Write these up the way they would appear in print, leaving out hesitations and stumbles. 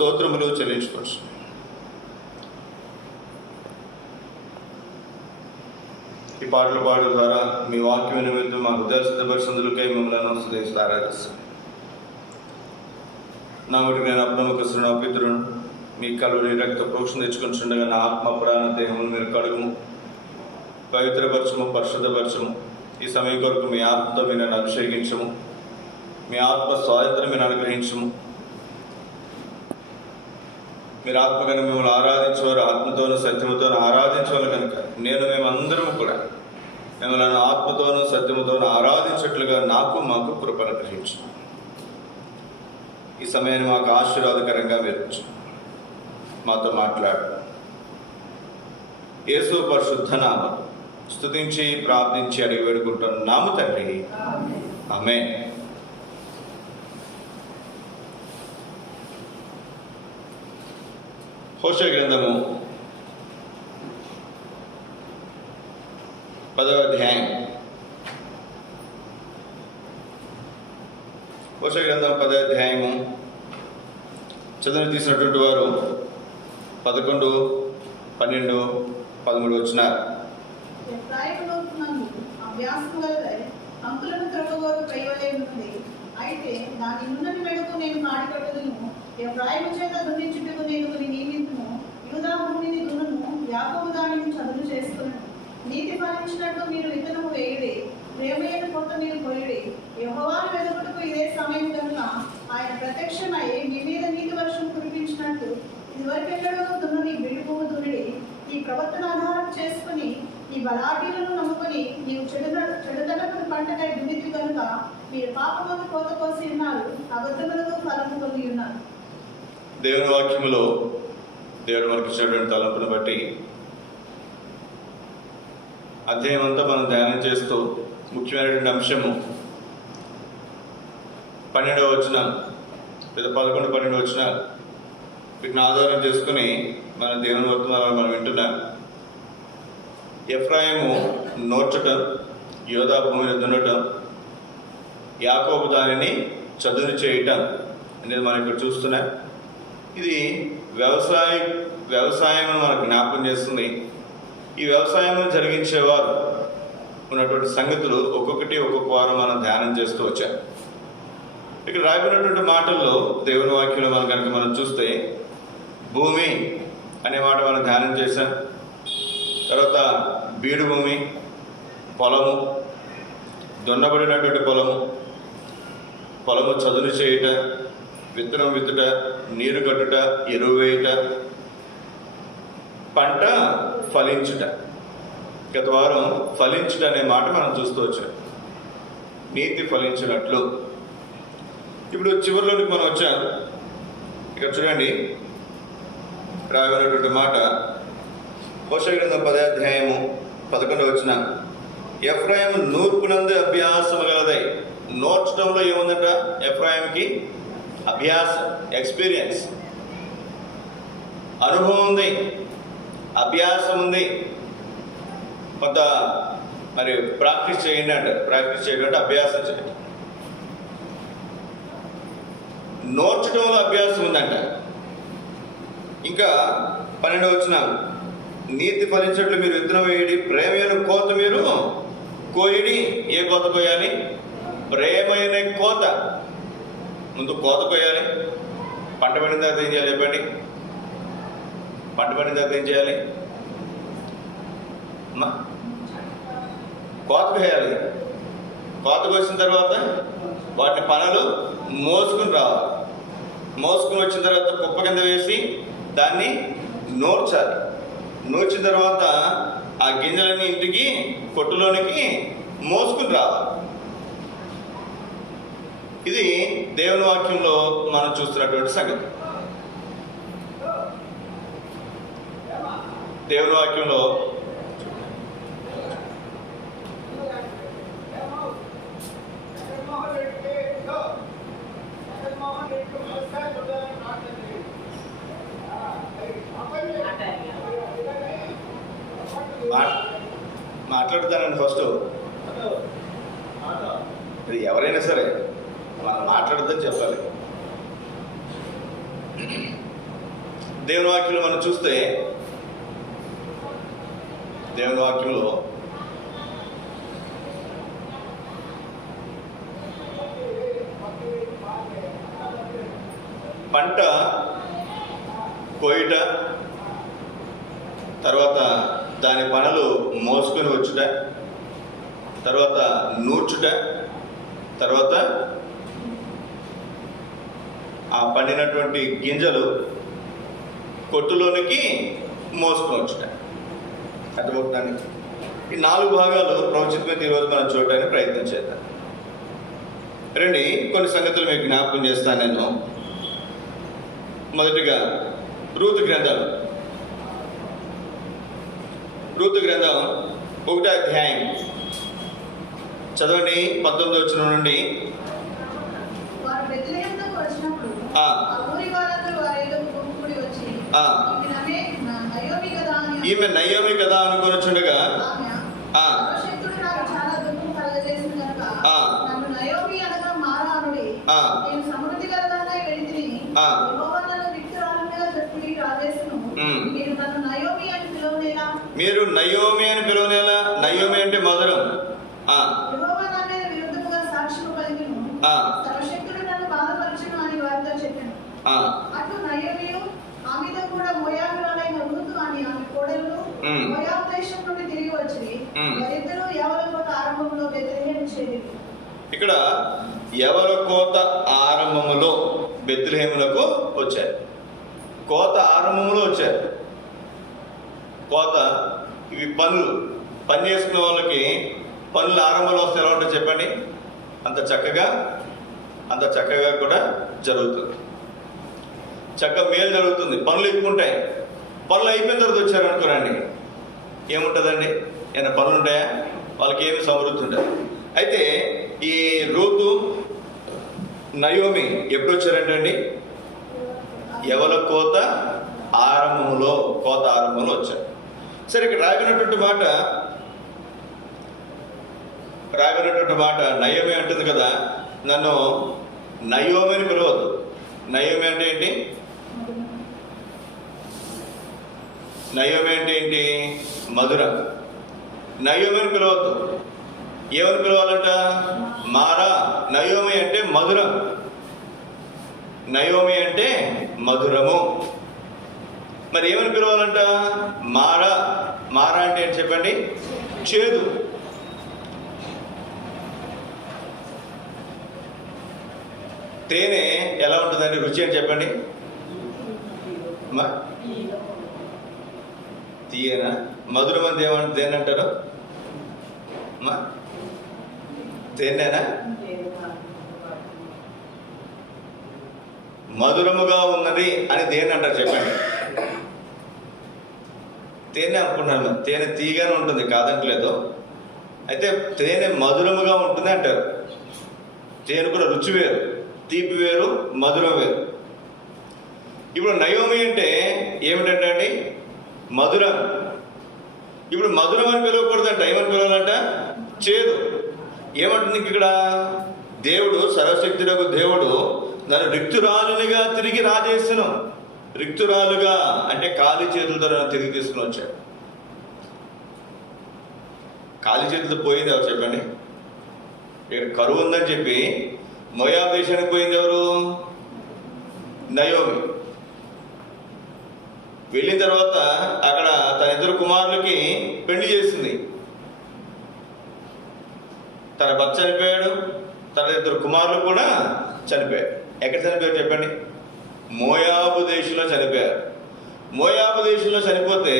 స్తోత్రములు చెల్లించుకోవచ్చు. ఈ పాటలు పాడడం ద్వారా మీ వాక్యం నిమిత్తం మా హృదయ సిద్ధపరిచేందుకై మిమ్మల్ని ఆరాధిస్తాను. నా ఒకటి నేను అప్రముఖస్తున్న పితృను మీ కలువరి రక్త ప్రోక్షణ తెచ్చుకొని చుండగా నా ఆత్మ ప్రాణ దేహమును మీరు కడుగుము, పవిత్రపరచము, పరిశుద్ధపరచము. ఈ సమయం కొరకు మీ ఆత్మతో మీరు నన్ను అభిషేకించము, మీ ఆత్మ స్వాతంత్రం మీరు అనుగ్రహించము. మీరు ఆత్మ కనుక మిమ్మల్ని ఆరాధించేవారు ఆత్మతోనూ సత్యముతోనూ ఆరాధించేవారు కనుక మేమందరము కూడా మిమ్మల్ని ఆత్మతోనూ సత్యముతోనూ ఆరాధించట్లుగా మాకు కృప అనుగ్రహించు. ఈ సమయాన్ని మాకు ఆశీర్వాదకరంగా మీరు మాతో మాట్లాడు. యేసు పరిశుద్ధ నామం స్తుతించి ప్రార్థించి అడిగి వేడుకుంటున్నాము తండ్రి, ఆమేన్. హోషేయ గ్రంథము 10వ అధ్యాయం. హోషేయ గ్రంథం 10వ అధ్యాయము చదువు తీసినటువంటి వారు 11, 12, 13 వచ్చినారు. అయితే దాని నుండి మెడకు నేను మాడికట్టుదును, ఎఫ్రాయిము చేత దున్నించుటకు నేను కొని నియమింతును, యూదా భూమిని దున్నును, యాకోబు దానిని చదును చేసుకును. నీతి ఫలించినట్టు మీరు విత్తనము వేయుడి, ప్రేమయైన కొత్త మీరు కొయ్యుడి. యెహోవాను వెదకుటకు ఇదే సమయం కనుక ఆయన ప్రత్యక్షమై మీ మీద నీతి వర్షం కురిపించినట్టు ఇదివరకెన్నడూ దున్నని బిడ్డు పువ్వు దున్నుడి. ఈ ప్రవర్తన ఆధారం చేసుకుని ఈ బలాఢ్యులను నమ్ముకొని నీవు చెడుదనకు పంటకై దున్నితి కనుక మీరు పాపమును కోత కోసి ఉన్నారు, అబద్ధములకు ఫలము పొంది ఉన్నారు. దేవుని వాక్యములో దేవుడు మనకి ఇచ్చినటువంటి తలంపును బట్టి అధ్యాయం అంతా మనం ధ్యానం చేస్తూ ముఖ్యమైనటువంటి అంశము 12వ వచనం లేదా 11, 12 వచనాలు వీటిని ఆధారం చేసుకుని మన దేవుని వర్తమానాలు మనం వింటున్నాం. ఎఫ్రాయిము నోర్చటం, యోధా భూమిని దున్నటం, యాకోబు దానిని చదును చేయటం అనేది మనం ఇక్కడ చూస్తున్నాం. ఇది వ్యవసాయం మనకు జ్ఞాపకం చేస్తుంది. ఈ వ్యవసాయం జరిగించేవారు ఉన్నటువంటి సంగతులు ఒక్కొక్కటి ఒక్కొక్క వారం మనం ధ్యానం చేస్తూ వచ్చాం. ఇక్కడ రాయబడినటువంటి మాటల్లో దేవుని వాక్యంలో మనం చూస్తే భూమి అనే మాట మనం ధ్యానం చేశాం. తర్వాత బీడు భూమి, పొలము, దున్నబడినటువంటి పొలము చదును చేయుట, విత్తనం విత్తుట, నీరు కట్టుట, ఎరువు వేయుట, పంట ఫలించుట. గత వారం ఫలించుట అనే మాట మనం చూస్తూ వచ్చాం. నీతి ఫలించినట్లు. ఇప్పుడు చివరిలోనికి మనం వచ్చాం. ఇక్కడ చూడండి, రాయబడినటువంటి మాట హోషేయ గ్రంథం 10వ అధ్యాయము 11వ వచనం. ఎఫ్రాయిము నూర్పునందు అభ్యాసము గలదై. నోర్చడంలో ఏముందట? ఎఫ్రాయిముకి అభ్యాసం, ఎక్స్పీరియన్స్, అనుభవం ఉంది, అభ్యాసం ఉంది. కొంత మరి ప్రాక్టీస్ చేయండి అంటే అభ్యాసం చేయండి. నోర్చడంలో అభ్యాసం ఉందంట. ఇంకా 12వ వచనం, నీతి ఫలించినట్లు మీరు విత్తనం వేయడి, ప్రేమైన కోత మీరు కోయడి. ఏ కోత కోయాలి? ప్రేమైన కోత. ముందు కోత కోయాలి. పంట పడిన తర్వాత ఏం చేయాలి చెప్పండి? పంట పడిన తర్వాత ఏం చేయాలి? కోత కోయాలి. కోత కోసిన తర్వాత వాటి పనులు మోసుకుని రావాలి. మోసుకుని వచ్చిన తర్వాత కుప్ప కింద వేసి దాన్ని నూర్చాలి. నూర్చిన తర్వాత ఆ గింజలన్నీ ఇంటికి కొట్టులోనికి మోసుకుని రావాలి. ఇది దేవుని వాక్యంలో మనం చూస్తున్నటువంటి సంగతి. దేవుని వాక్యంలో మాట్లాడుతానండి. ఫస్ట్ ఎవరైనా సరే మనం మాట్లాడద్దని చెప్పాలి. దేవుని వాక్యంలో మనం చూస్తే, దేవుని వాక్యంలో పంట కోయుట, తర్వాత దాని పనులు మోసుకొని వచ్చుట, తర్వాత నూర్చుట, తర్వాత ఆ పండినటువంటి గింజలు కొట్టులోనికి మోసుకొని వచ్చుట. అర్థమవుతుందండి. ఈ 4 భాగాలు ప్రవచితమైన ఈరోజు మనం చూడడానికి ప్రయత్నం చేద్దాం. రండి, కొన్ని సంగతులు మీకు జ్ఞాపకం చేస్తాను నేను. మొదటిగా రూతు గ్రంథం 1వ అధ్యాయం చదవండి, 19వ వచనం నుండి. వారు బెత్లెహేమునకు వచ్చినప్పుడు ఆ ఊరి వారందరూ వారి ఎదురుకు గుంపుకూడి వచ్చి, ఈమె నయోమి కదా అనుకొనుచుండగా, సర్వశక్తుడు నాకు చాలా దుఃఖం కలుగజేసింది కనుక నన్ను నయోమి అనగా మారా అనుడి. నేను సమృద్ధి గలదానై వెళితిని, యెహోవా నన్ను రిక్తురాలినిగా చెప్పి రాజేసును. మీరు నన్ను నయోమి అని పిలువనేలా? మీరు నయోమి అని పిలువనేలా? నయోమి అంటే మధురం. యెహోవా నా మీద విరుద్ధముగా సాక్ష్యము పలికెను, సర్వశక్తుడు నన్ను బాధపరచును అని వారితో చెప్పాను. అటు నయోమియు ఆమెతో కూడా మోయాబురాలైన రూతు అని ఆమె కోడలు మోయాబు దేశం నుండి తిరిగి వచ్చి వారిద్దరూ యవల కోత ఆరంభంలో బెత్లెహేము చేరిరి. ఇక్కడ యవల కోత ఆరంభములో బెత్లెహేములకు వచ్చారు. కోత ఆరంభంలో వచ్చారు. కోత, ఇవి పని చేసుకునే వాళ్ళకి పనులు ఆరంభంలో వస్తే ఎలా ఉంటుంది చెప్పండి? అంత చక్కగా కూడా జరుగుతుంది. చక్కగా మేలు జరుగుతుంది. పనులు ఎక్కువ ఉంటాయి. పనులు అయిపోయిన తర్వాత వచ్చారు అనుకోరండి, ఏముంటుందండి? ఏమైనా పనులు ఉంటాయా? వాళ్ళకి ఏమి సమృద్ధి ఉంటుంది. అయితే ఈ రూతు నయోమి ఎప్పుడు వచ్చారంటండి? యవల కోత ఆరంభంలో వచ్చారు. సరే, ఇక్కడ రాగినటువంటి మాట నయోమి అంటుంది కదా, నన్ను నయోమి అని పిలవద్దు. నయోమి అంటే ఏంటి? నయోమి అంటే ఏంటి? మధురం. నయోమి అని పిలవద్దు. ఏమని పిలవాలంట? మారా. నయోమి అంటే మధురం. నయోమి అంటే మధురము. మరి ఏమని పిలవాలంట? మారా. మారా అంటే ఏంటి చెప్పండి? చేదు. తేనె ఎలా ఉంటుందండి? రుచి అని చెప్పండి. తీయనా? మధురం అని దేని అంటారు? తేనెనా? మధురముగా ఉన్నది అని దేని అంటారు చెప్పండి? తేనె అనుకుంటున్నాను. తేనె తీయగానే ఉంటుంది, కాదంటలేదు. అయితే తేనె మధురముగా ఉంటుంది అంటారు. తేనె కూడా రుచి వేరు, తీపి వేరు, మధురం వేరు. ఇప్పుడు నయోమి అంటే ఏమిటంటే అండి? మధురం. ఇప్పుడు మధురం అని పిలవకూడదంట. ఏమని పిలవాలంట? చేదు. ఏమంటుంది ఇక్కడ? దేవుడు, సర్వశక్తుడకు దేవుడు నన్ను రిక్తురాలునిగా తిరిగి రాజేసును. రిక్తురాలుగా అంటే ఖాళీ చేతులతో నన్ను తిరిగి తీసుకుని వచ్చాడు. ఖాళీ చేతులతో పోయింది ఎవరు చెప్పండి? ఇక్కడ కరువు ఉందని చెప్పి మోయాబు దేశానికి పోయింది ఎవరు? నయోమి. వెళ్ళిన తర్వాత అక్కడ తన 2 కుమారులకి పెళ్లి చేసింది. తన భర్త చనిపోయాడు, తన 2 కుమారులు కూడా చనిపోయారు. ఎక్కడ చనిపోయారు చెప్పండి? మోయాబు దేశంలో చనిపోయారు. మోయాబు దేశంలో చనిపోతే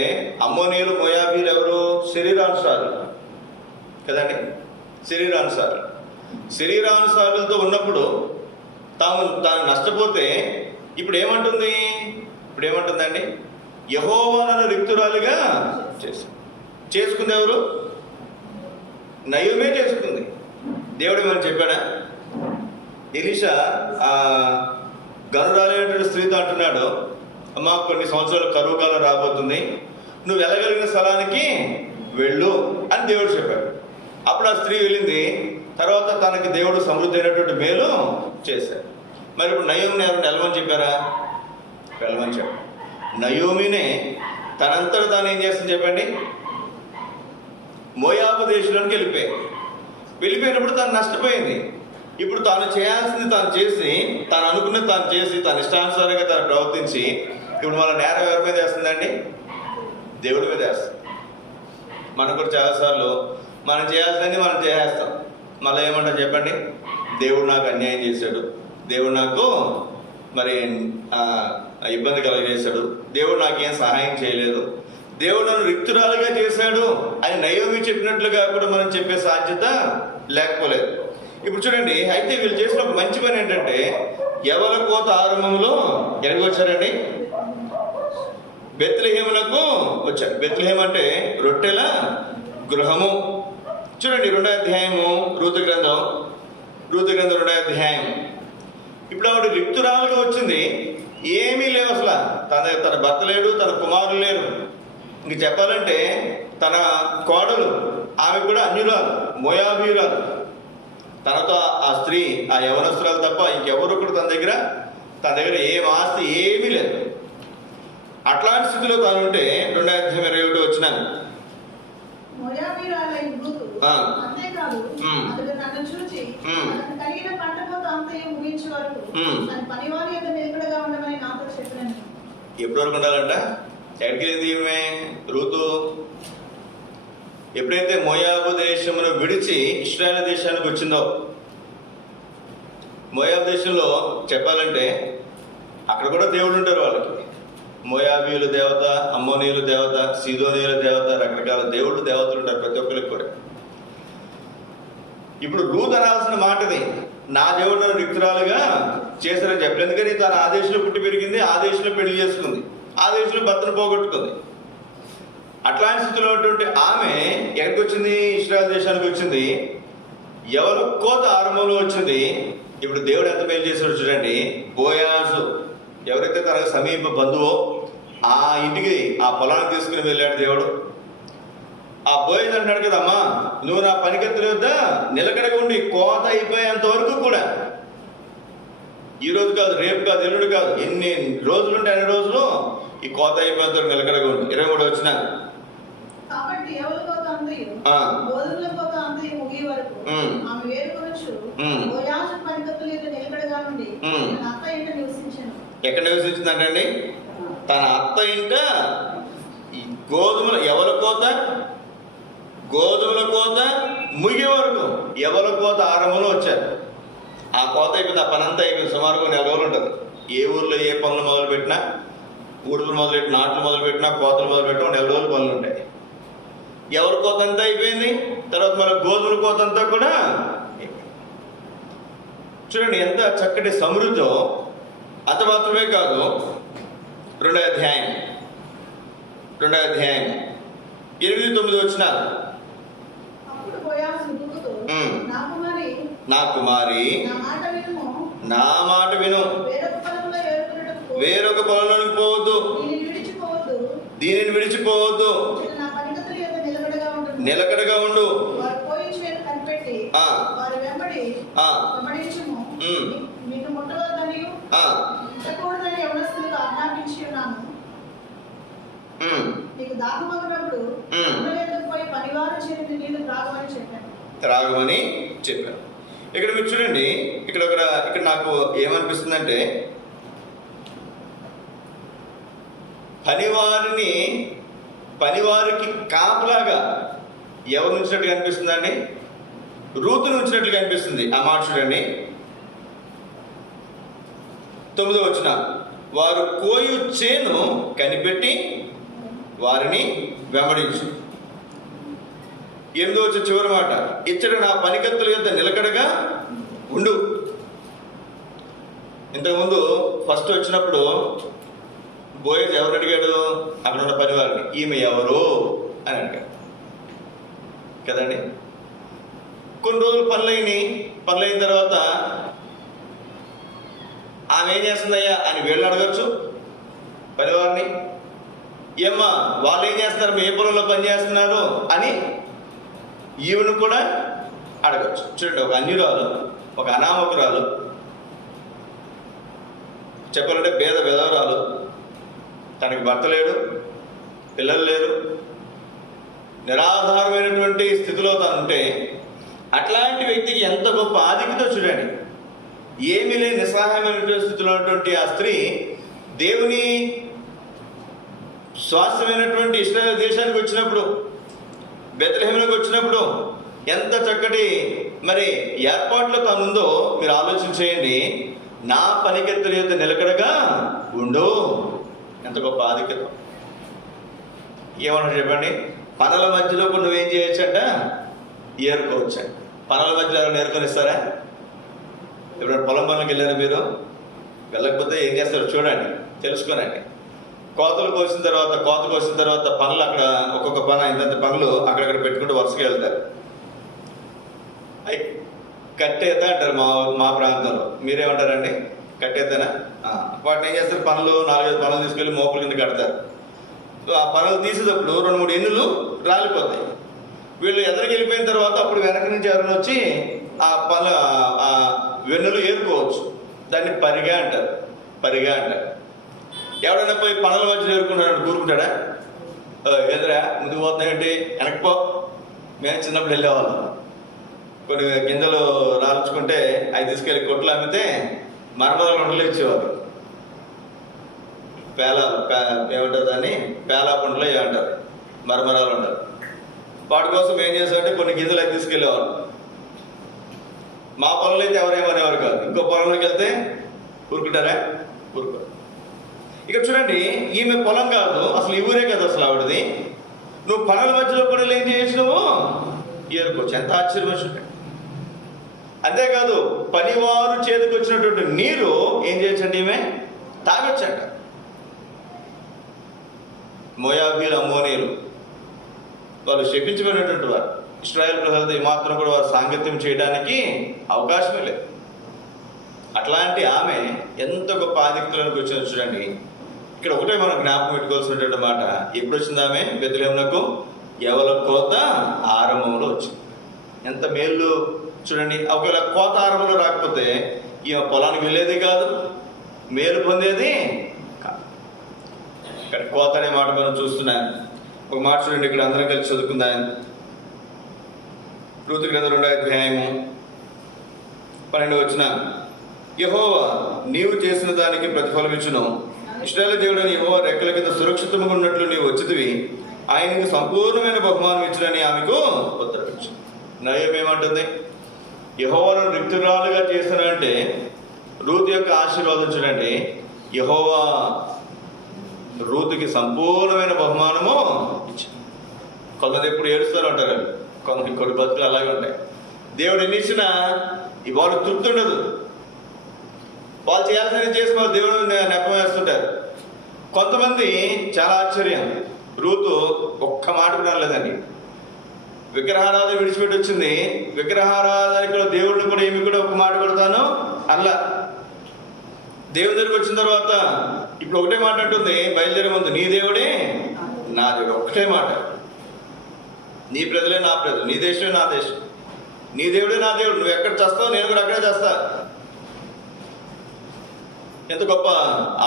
అమ్మోనీయులు, మోయాబీలు ఎవరు? శరీరానుసారులు కదండి. శరీరానుసారులతో ఉన్నప్పుడు తాను నష్టపోతే ఇప్పుడు ఏమంటుందండి? యెహోవా నన్ను రిక్తురాలుగా చేసుకుంది ఎవరు? నయోమే చేసుకుంది. దేవుడు ఏమని చెప్పాడా? ఎలీషా గనురాలైనటువంటి స్త్రీతో అంటున్నాడు, అమ్మా కొన్ని సంవత్సరాలు కరువు కాలం రాబోతుంది, నువ్వు వెళ్ళగలిగిన స్థలానికి వెళ్ళు అని దేవుడు చెప్పాడు. అప్పుడు ఆ స్త్రీ వెళ్ళింది. తర్వాత తనకి దేవుడు సమృద్ధి అయినటువంటి మేలు చేశాడు. మరి ఇప్పుడు నయోమిని ఎవరిని వెళ్ళమని చెప్పారా? వెళ్ళమని చెప్పారు. నయోమినే తనంతట తాను ఏం చేస్తుంది చెప్పండి, మోయాబు దేశంలోనికి వెళ్ళిపోయినప్పుడు తను నష్టపోయింది. ఇప్పుడు తాను చేయాల్సింది తాను చేసి, తాను అనుకున్నది తాను చేసి, తన ఇష్టానుసారంగా తాను ప్రవర్తించి ఇప్పుడు మన నేరం ఎవరి మీద వేస్తుందండి? దేవుడి మీద వేస్తుంది. మనం కూడా చాలాసార్లు మనం చేయాల్సింది మనం చేసేస్తాం. మళ్ళీ ఏమంటాం చెప్పండి, దేవుడు నాకు అన్యాయం చేశాడు, దేవుడు నాకు మరి ఇబ్బంది కలుగజేశాడు, దేవుడు నాకేం సహాయం చేయలేదు, దేవుడు నన్ను రిక్తురాలుగా చేశాడు అని నయోమి చెప్పినట్లుగా కూడా మనం చెప్పే సాధ్యత లేకపోలేదు. ఇప్పుడు చూడండి, అయితే వీళ్ళు చేసిన ఒక మంచి పని ఏంటంటే యవల కోత ఆరంభంలో ఎక్కడికి వచ్చారండి? బెత్లెహేమునకు వచ్చారు. బెత్లెహేం అంటే రొట్టెల గృహము. చూడండి 2వ అధ్యాయము రూతు గ్రంథం 2వ అధ్యాయం. ఇప్పుడు ఆవిడ రిక్తురాలుగా వచ్చింది, ఏమీ లేవు అసలు. తన భర్త లేడు, తన కుమారులు లేరు. ఇంక చెప్పాలంటే తన కోడలు ఆమె కూడా అన్యురాలు, మోయాబీయురాలు. తనతో ఆ స్త్రీ, ఆ యవనస్తురాలు తప్ప ఇంకెవరు కూడా తన దగ్గర ఏం ఆస్తి ఏమీ లేదు. అట్లాంటి స్థితిలో తాను ఉంటే 2వ అధ్యాయం 21 వచ్చినాను. మోయాబీయురాలైన రూతు అంతేకాదు, అతడు నన్ను చూచి తనకు కలిగిన పంటపోత అంతయు ముగించే వరకు తన పనివారి యొక్క నిలకడగా ఉండమని నాతో చెప్పాను. ఎప్పటి వరకు ఉండాలంట? ఎక్కడికి వెళ్ళింది ఈమె రూతు? ఎప్పుడైతే మోయాబు దేశమును విడిచి ఇశ్రాయేలు దేశానికి వచ్చిందో, మోయాబు దేశంలో చెప్పాలంటే అక్కడ కూడా దేవుళ్ళు ఉంటారు వాళ్ళకి. మోయాబీయుల దేవత, అమ్మోనీయుల దేవత, సీదోనీయుల దేవత, రకరకాల దేవుళ్ళు దేవతలు ఉంటారు ప్రతి ఒక్కరికి కూడా. ఇప్పుడు రూత్ అనాల్సిన మాటది, నా దేవుడు నన్ను రిక్తురాలుగా చేశారని చెప్పలేదు. ఎందుకని తను ఆ దేశంలో పుట్టి పెరిగింది, ఆ దేశంలో పెళ్లి చేసుకుంది, ఆ దేశంలో భర్తను పోగొట్టుకుంది. అట్లాంటి స్థితిలో ఉన్నటువంటి ఆమె ఎక్కడికి వచ్చింది? ఇశ్రాయేల్ దేశానికి వచ్చింది. ఎవరు కోత ఆరంభంలో వచ్చింది. ఇప్పుడు దేవుడు ఎంత మేలు చేశాడు చూడండి. బోయాజు ఎవరైతే తనకు సమీప బంధువో ఆ ఇంటికి, ఆ పొలానికి తీసుకుని వెళ్ళాడు దేవుడు. ఆ బోయజ్ అంటాడు కదమ్మా, నువ్వు నా పనికత్తుల వద్ద నిలకడగా ఉండి కోత అయిపోయేంత వరకు కూడా, ఈ రోజు కాదు, రేపు కాదు, ఎల్లుడు కాదు, ఎన్ని రోజులుంటే అన్ని రోజులు ఈ కోత అయిపోయేంత వరకు నిలకడగా ఉండి. 23 వచ్చిన కాబట్టి ఎవరి కోత అంతయు గోధుమల కోత అంతయు ముగియ వరకు ఆమె వేరుకొనొచ్చు బోయాజు పనికత్తుల యొక్క నిలకడగా ఉండి తన అత్త ఇంట నివసించాను. ఎక్కడ నివసించిందంటండి? తన అత్త ఇంట. ఎవరి కోత? గోధుమల కోత ముగి వరకు. ఎవరి కోత ఆరంభంలో వచ్చారు. ఆ కోత అయిపోయింది, ఆ పని అంతా అయిపోయింది. సుమారుగా 4 రోజులు ఉంటుంది. ఏ ఊర్లో ఏ పనులు మొదలుపెట్టినా, ఊడుపులు మొదలుపెట్టినా, నాట్లు మొదలుపెట్టినా, కోతలు మొదలుపెట్టినా 4 రోజులు పనులు ఉంటాయి. ఎవరి కోత అంతా అయిపోయింది. తర్వాత మన గోధుమల కోత అంతా కూడా చూడండి ఎంత చక్కటి సమృద్ధో. అంత మాత్రమే కాదు, 2వ అధ్యాయం 8-9 వచ్చినారు. అప్పుడు బోయాజు రూతుతో, నా కుమారి నా మాట విను, వేరొక పొలంలోనికి పోవద్దు, దీనిని విడిచిపోవద్దు, నిలకడగా ఉండు. త్రాగమని చెప్పాను. ఇక్కడ మీరు చూడండి, ఇక్కడ నాకు ఏమనిపిస్తుందంటే, పనివారికి కాపులాగా ఎవరు ఉంచినట్టుగా అనిపిస్తుందండి? రూతును ఉంచినట్లుగా అనిపిస్తుంది. ఆ మాట చూడండి. 9 వచ్చిన వారు కోయు చేను కనిపెట్టి వారిని వెంబడించు. 8 వచ్చే చివరి మాట, ఇచ్చట నా పనికత్తుల యొద్ద నిలకడగా ఉండు. ఇంతకుముందు ఫస్ట్ వచ్చినప్పుడు బోయజ్ ఎవరు అడిగాడు? అక్కడ ఉన్న పనివారిని, ఈమె ఎవరు అని అడిగాడు కదండి. కొన్ని రోజులు పనులైన తర్వాత ఆమె ఏం చేస్తుందయ్యా అని వీళ్ళు అడగచ్చు పనివారిని. ఏమ్మా వాళ్ళు ఏం చేస్తున్నారు, మీ ఏ పొలంలో పని చేస్తున్నారు అని ఈవిని కూడా అడగచ్చు. చూడండి, ఒక అన్యురాలు, ఒక అనామకురాలు, చెప్పాలంటే విధవరాలు, తనకి భర్త లేడు, పిల్లలు లేరు, నిరాధారమైనటువంటి స్థితిలో తాను ఉంటే అట్లాంటి వ్యక్తికి ఎంత గొప్ప ఆధిక్యత చూడండి. ఏమీ లేని నిస్సహాయమైనటువంటి స్థితిలో ఉన్నటువంటి ఆ స్త్రీ దేవుని స్వాస్థ్యమైనటువంటి ఇశ్రాయేలు దేశానికి వచ్చినప్పుడు, బెత్లెహేములోకి వచ్చినప్పుడు ఎంత చక్కటి మరి ఏర్పాట్లో తానుందో మీరు ఆలోచన చేయండి. నా పనికెత్తుల యొక్క నిలకడగా ఉండు. ఎంత గొప్ప ఆధిక్యత. ఏమన్నా చెప్పండి, పనుల మధ్యలో నువ్వేం చేయొచ్చంట, ఏరుకోవచ్చంట. పనుల మధ్యలో ఎవరైనా ఏరుకొనిస్తారా? ఎప్పుడైనా పొలం పనులకు వెళ్ళారా మీరు? వెళ్ళకపోతే ఏం చేస్తారో చూడండి, తెలుసుకోనండి. కోత కోసిన తర్వాత పనులు అక్కడ ఒక్కొక్క పని ఇంత పనులు అక్కడక్కడ పెట్టుకుంటూ వరుసగా వెళ్తారు. అవి కట్టేత అంటారు మా ప్రాంతంలో. మీరేమంటారండి? కట్టేతనా? వాటిని ఏం చేస్తారు, పనులు 4-5 పనులు తీసుకెళ్ళి మోపుల కింద కడతారు. ఆ పనులు తీసేటప్పుడు 2-3 ఎన్నులు రాలిపోతాయి. వీళ్ళు ఎదరికి వెళ్ళిపోయిన తర్వాత అప్పుడు వెనక నుంచి ఎవరైనా వచ్చి ఆ వెన్నులు ఏరుకోవచ్చు. దాన్ని పరిగా అంటారు. ఎవడైనా పోయి పనుల మధ్యలో ఏరుకుంటాడు, కూరుకుంటాడా? ఎదురా ముందుకు పోతున్నాయంటే వెనక్కిపో. మేము చిన్నప్పుడు వెళ్ళేవాళ్ళం. కొన్ని గింజలు రాల్చుకుంటే అవి తీసుకెళ్ళి కొట్లు అమ్మితే మరమరాలు ఉండలు ఇచ్చేవారు. ఏమంటారు దాన్ని, పేలా పంటలు ఏమంటారు, మరమరాలు ఉండరు. వాటి కోసం ఏం చేస్తారంటే కొన్ని గింజలు అవి తీసుకెళ్ళేవారు. మా పొలంలో అయితే ఎవరేమనేవారు కాదు. ఇంకో పొలంలోకి వెళ్తే ఊరుకుంటారా? ఊరుకోరు. ఇక్కడ చూడండి, ఈమె పొలం కాదు అసలు, ఈ ఊరే కాదు అసలు ఆవిడది. నువ్వు పనుల మధ్యలో పనులు ఏం చేయొచ్చు, నువ్వు ఏరుకోవచ్చు. ఎంత ఆశ్చర్యపరుచుంటాడు. అంతేకాదు పనివారు చేతికి వచ్చినటువంటి నీరు ఏం చేయొచ్చండి, ఈమె తాగొచ్చంట. మోయాబీలు, అమ్మోనీయులు వాళ్ళు శపించబడినటువంటి వారు. ఇశ్రాయేల్ ప్రజలతో మాత్రం కూడా వారు సాంగత్యం చేయడానికి అవకాశమే లేదు. అట్లాంటి ఆమె ఎంత గొప్ప ఆధిక్యతలోకి వచ్చిందో చూడండి. ఇక్కడ ఒకటే మనం జ్ఞాపకం పెట్టుకోవాల్సినటువంటి మాట, ఎప్పుడు వచ్చింది ఆమె బెత్లెహేమునకు? యవల కోత ఆరంభంలో వచ్చింది. ఎంత మేలు చూడండి. ఒకవేళ కోత ఆరంభంలో రాకపోతే ఈమె పొలానికి వెళ్ళేది కాదు, మేలు పొందేది కాదు. ఇక్కడ కోత అనే మాట మనం చూస్తున్నాం. ఒక మాట చూడండి, ఇక్కడ అందరం కలిసి చదువుకుందాం. రూతు గ్రంథం 2వ అధ్యాయము 12వ వచనం. యెహోవా నీవు చేసిన దానికి ప్రతిఫలం ఇచ్చును. ఇశ్రాయేలు దేవుడైన యెహోవా రెక్కల కింద సురక్షితంగా ఉన్నట్లు నీవు వచ్చితివి. ఆయనకు సంపూర్ణమైన బహుమానం ఇచ్చునని ఆమెకు ఉత్తరమిచ్చు. నయం ఏమంటుంది? యెహోవాను రిక్తురాలుగా చేస్తానంటే రూతు యొక్క ఆశీర్వాదం చూడండి. యెహోవా రూతుకి సంపూర్ణమైన బహుమానము ఇచ్చింది. కొంతమంది ఎప్పుడు ఏడుస్తారు అంటారు, కొన్ని బతుకులు అలాగే ఉంటాయి. దేవుడు ఎన్ని ఇచ్చినా వాళ్ళు తృప్తి ఉండదు. వాళ్ళు చేయాల్సిన చేసి వాళ్ళు దేవుడు నెపం వేస్తుంటారు. కొంతమంది చాలా ఆశ్చర్యం, రూతు ఒక్క మాట కూడా అనలేదండి. విగ్రహారాధన విడిచిపెట్టి వచ్చింది. విగ్రహారాధనలో దేవుడిని కూడా ఏమి కూడా ఒక్క మాట కొడతాను అలా. దేవుడి దగ్గరికి వచ్చిన తర్వాత ఇప్పుడు ఒకటే మాట అంటుంది బయలుదేరే ముందు, నీ దేవుడే నా దేవుడు. ఒకటే మాట, నీ ప్రజలే నా ప్రజలు, నీ దేశమే నా దేశం, నీ దేవుడే నా దేవుడు. నువ్వు ఎక్కడ చేస్తావు, నేను కూడా అక్కడే చేస్తా. ఎంత గొప్ప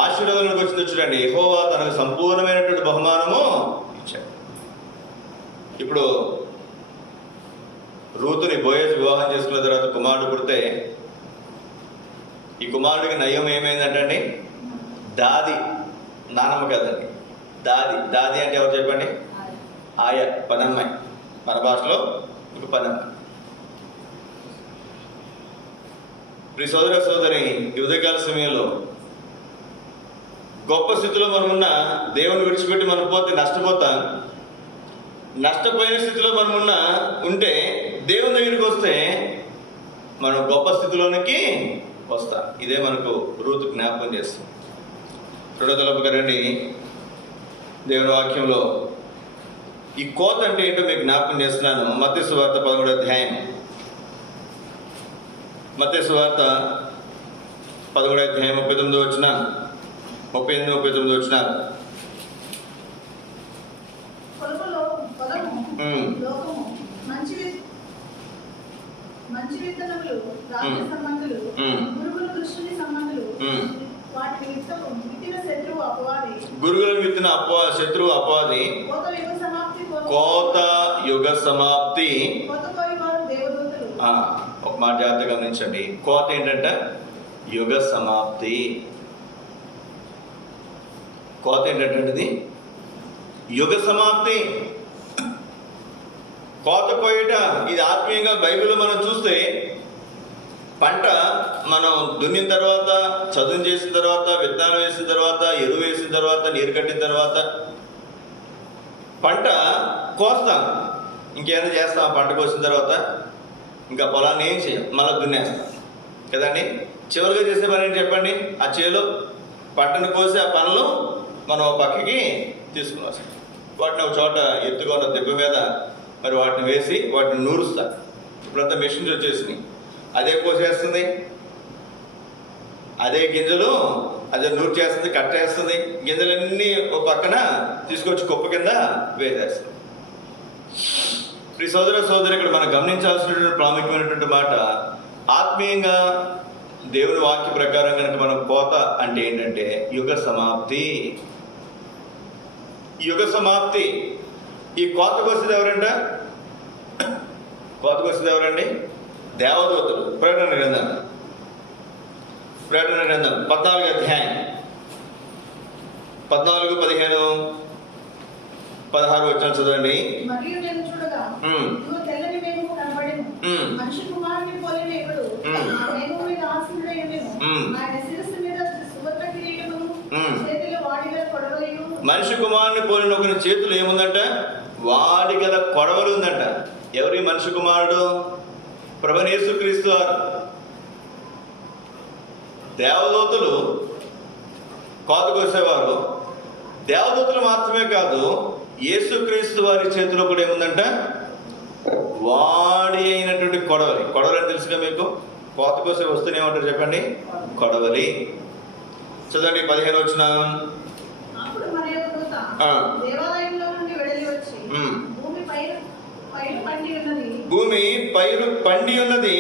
ఆశీర్వాదానికి వచ్చిందో చూడండి. యెహోవా తనకు సంపూర్ణమైనటువంటి బహుమానము ఇచ్చాడు. ఇప్పుడు రూతుని బోయజు వివాహం చేసుకున్న తర్వాత కుమారుడు పుడితే ఈ కుమారుడికి నయం ఏమైందంటండి? దాది, నానమ్మ కదండి, దాది. దాది అంటే ఎవరు చెప్పండి? ఆయ, పనమ్మాయి. మన భాషలో ఇప్పుడు పనమ్మాయి. ప్రియ సోదర సోదరి, ఉదయకాల సమయంలో గొప్ప స్థితిలో మనం ఉన్న దేవుని విడిచిపెట్టి మనం పోతే నష్టపోతాం. నష్టపోయిన స్థితిలో మనం ఉంటే దేవుని దగ్గరికి వస్తే మనం గొప్ప స్థితిలోనికి వస్తాం. ఇదే మనకు రూతు జ్ఞాపకం చేస్తుంది. రెండో తలపుగా రండి. దేవుని వాక్యంలో ఈ కోత అంటే ఏంటో మీకు జ్ఞాపకం చేస్తున్నాను. మత్తయి సువార్త 11వ అధ్యాయం. మత్తయి సువార్త 11వ అధ్యాయం 39వ వచనం, 38, 39 వచనాలు. మంచి విత్తనములు, రాజ్య సంబంధులు, పురుగుల దృష్టిని సంబంధులు, వాటిని విత్తిన శత్రువు అపవాది, గురుగులను విత్తిన శత్రువు అపవాది, కోత యుగ సమాప్తి. కోత కోయవారు దేవదూతలు. ఒక మాట జాగ్రత్తగా గమనించండి. కోత ఏంటంటే యుగ సమాప్తి. కోత ఏంటంటే యుగ సమాప్తి. కోత కోయట ఇది ఆత్మీయంగా బైబిల్లో మనం చూస్తే పంట మనం దున్నిన తర్వాత, చదును చేసిన తర్వాత, విత్తనాలు వేసిన తర్వాత, ఎరువు వేసిన తర్వాత, నీరు కట్టిన తర్వాత పంట కోస్తాం. ఇంకేమైనా చేస్తాం పంట కోసిన తర్వాత? ఇంకా పొలాన్ని ఏం చేయం, మళ్ళీ దున్నేస్తాం కదండి. చివరిగా చేసే పని ఏంటి చెప్పండి? ఆ చేలో పంటను కోసి ఆ పనులు మనం పక్కకి తీసుకుని వస్తాం. వాటిని ఒక చోట ఎత్తుగా ఉన్న దెబ్బ మీద మరి వాటిని వేసి వాటిని నూరుస్తాం. ఇప్పుడంతా మెషిన్స్ వచ్చేసినాయి. అదే కోసేస్తుంది, అదే గింజలు అదే నూరు చేస్తుంది, కట్టేస్తుంది. గింజలన్నీ ఒక పక్కన తీసుకొచ్చి కుప్ప కింద వేసేస్తుంది. ఈ సోదరి ఇక్కడ మనం గమనించాల్సినటువంటి ప్రాముఖ్యమైనటువంటి మాట, ఆత్మీయంగా దేవుని వాక్య ప్రకారం కనుక మనం కోత అంటే ఏంటంటే యుగ సమాప్తి. యుగ సమాప్తి. ఈ కోత కోసేది ఎవరంట? కోత కోసేది ఎవరండి? దేవదూతలు. ప్రకటన గ్రంథం 14 అధ్యాయం 14, 15, 16 వచ్చిన చదవండి. మరియు నేను చూడగా ఇదిగో తెల్లని మేఘము కనబడెను. మనిషి కుమారుని పోలిన ఒకడు ఆ మేఘము మీద ఆసీనుడై ఉండెను. ఆయన శిరస్సు మీద సువర్ణ కిరీటమును, చేతిలో వాడిగల కొడవలియు. మనిషి కుమారుని పోలిన ఒకరి చేతులు ఏముందంట? వాడిగల కొడవలు ఉందంట. ఎవరి మనిషి కుమారుడు? ప్రభువైన యేసుక్రీస్తు వారు. దేవదూతలు కోత కోసేవారు. దేవదూతలు మాత్రమే కాదు, యేసుక్రీస్తు వారి చేతిలో కూడా ఏముందంట? వాడి అయినటువంటి కొడవలి. కొడవలి అని తెలుసుగా మీకు? కోత కోసే వస్తువుని ఏమంటారు చెప్పండి? కొడవలి. చదవండి 15 వచ్చిన. అప్పుడు మరి ఒక దూత దేవాలయంలో నుండి వెడలి వచ్చి భూమి పైరు పండి ఉన్నది,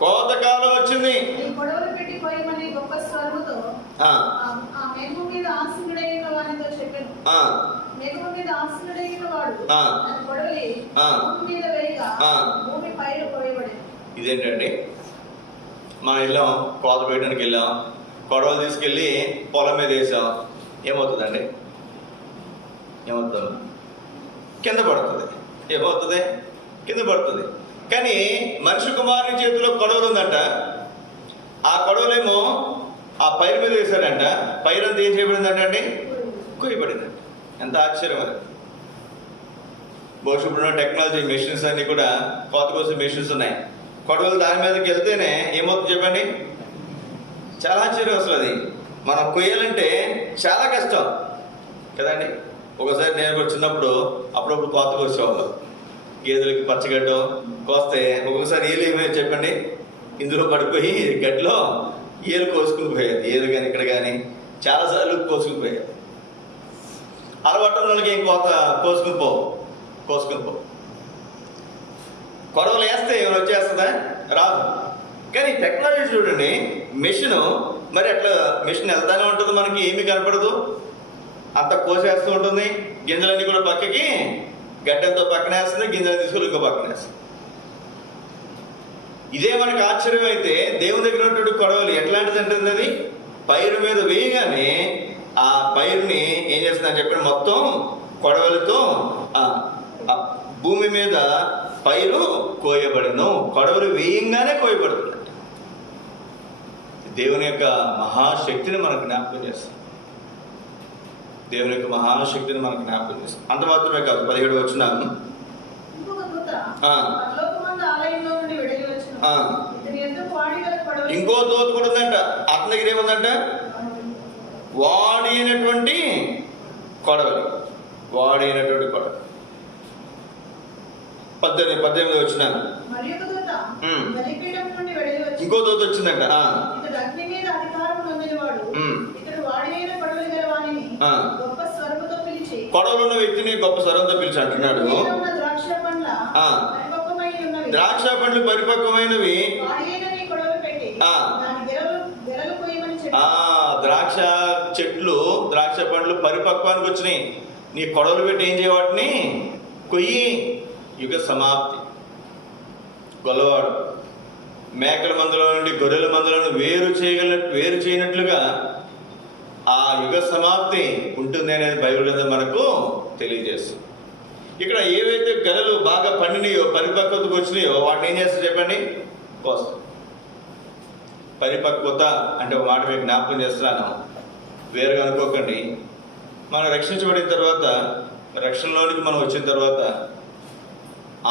కోతకాలం వచ్చింది. కొడవలు పెట్టి కోయమని గొప్ప స్వరముతో ఆ మేఘము మీద ఆసీనుడైన వానితో చెప్పెను. మేఘము మీద ఆసీనుడైన వాడు తన కొడవలి భూమి మీద వేయగా భూమి పైరు కోయబడింది. ఇదేంటండి? మనం వెళ్ళాం, కోత వేయడానికి వెళ్ళాం, కొడవలు తీసుకెళ్ళి పొలం మీద వేసాం. ఏమవుతుందండి? ఏమవుతుంది? కింద పడుతుంది. ఏమవుతుంది? కింద పడుతుంది. కానీ మనిషి కుమారుని చేతిలో కొడవలు ఉందంట. ఆ కొడవలేమో ఆ పైరు మీద వేశాడంట. పైరు అంతా ఏం చేయబడిందంట అండి? కొయ్యబడిందంట. ఎంత ఆశ్చర్యం అది! బహుశా ఇప్పుడున్న టెక్నాలజీ మెషిన్స్ అన్నీ కూడా కోత కోసే మెషిన్స్ ఉన్నాయి. కొడవలు దాని మీదకి వెళ్తేనే ఏమవుతుంది చెప్పండి? చాలా ఆశ్చర్యం అసలు. అది మనం కొయ్యాలంటే చాలా కష్టం కదండి. ఒకసారి నేను కూడా చిన్నప్పుడు అప్పుడప్పుడు కోత కోసేవాళ్ళు. గేదెలకి పచ్చగడ్డం కోస్తే ఒక్కొక్కసారి ఏలు ఏమైనా చెప్పండి, ఇందులో పడిపోయి గడ్డిలో ఏలు కోసుకుని పోయేది. ఏలు కానీ ఇక్కడ కానీ చాలాసార్లు కోసుకుని పోయేది. అలవాటు వాళ్ళకి ఏం కోత కోసుకుని పో. కొడవలు వేస్తే ఏమైనా వచ్చేస్తుందా? రాదు. కానీ టెక్నాలజీ చూడండి, మెషిన్ మరి అట్లా మెషిన్ వెళ్తానే ఉంటుంది, మనకి ఏమీ కనపడదు, అంత కోసేస్తూ ఉంటుంది. గింజలన్నీ కూడా పక్కకి, గడ్డంతో పక్కన వేస్తుంది, గింజలు తీసుకొని ఇంకో పక్కన వేస్తుంది. ఇదే మనకి ఆశ్చర్యం అయితే, దేవుని దగ్గర ఉన్నటువంటి కొడవలి ఎట్లాంటిది అంటుంది? అది పైరు మీద వేయగానే ఆ పైరుని ఏం చేస్తుందని చెప్పండి, మొత్తం కొడవలితో భూమి మీద పైరు కోయబడను. కొడవలు వేయంగానే కోయబడుతుంది. దేవుని యొక్క మహాశక్తిని మనకు జ్ఞాపకం చేస్తుంది. దేవుని యొక్క మహాశక్తిని మనకు జ్ఞాపకం చేస్తుంది. అంత మాత్రమే కాదు, 17 వచ్చినాను. ఇంకో దూత కూడా ఉందంట. అతని దగ్గర ఏముందంట? వాడైనటువంటి కొడవలి. 18 వచ్చినాను. ఇంకో దూత వచ్చిందంట. కొడవలు ఉన్న వ్యక్తిని గొప్ప స్వరంతో పిలిచి అంటున్నాడు, ద్రాక్ష పండ్లు పరిపక్వమైనవి ద్రాక్ష చెట్లు, ద్రాక్ష పండ్లు పరిపక్వానికి వచ్చినాయి, నీ కొడవలు పెట్టి ఏం చేయవాటిని కొయ్యి. యుగ సమాప్తి. గొల్లవాడు మేకల మందలో నుండి గొర్రెల మందలను వేరు చేయనట్లుగా ఆ యుగ సమాప్తి ఉంటుంది అనేది బైబిల్ గ్రంథం మనకు తెలియజేస్తుంది. ఇక్కడ ఏవైతే గెలలు బాగా పండినాయో, పరిపక్వతకు వచ్చినాయో, వాటిని ఏం చేస్తారు చెప్పండి? కోస్తారు. పరిపక్వత అంటే ఒక మాట మీకు జ్ఞాపకం చేస్తున్నాను, వేరుగా అనుకోకండి. మనం రక్షించబడిన తర్వాత, రక్షణలోనికి మనం వచ్చిన తర్వాత,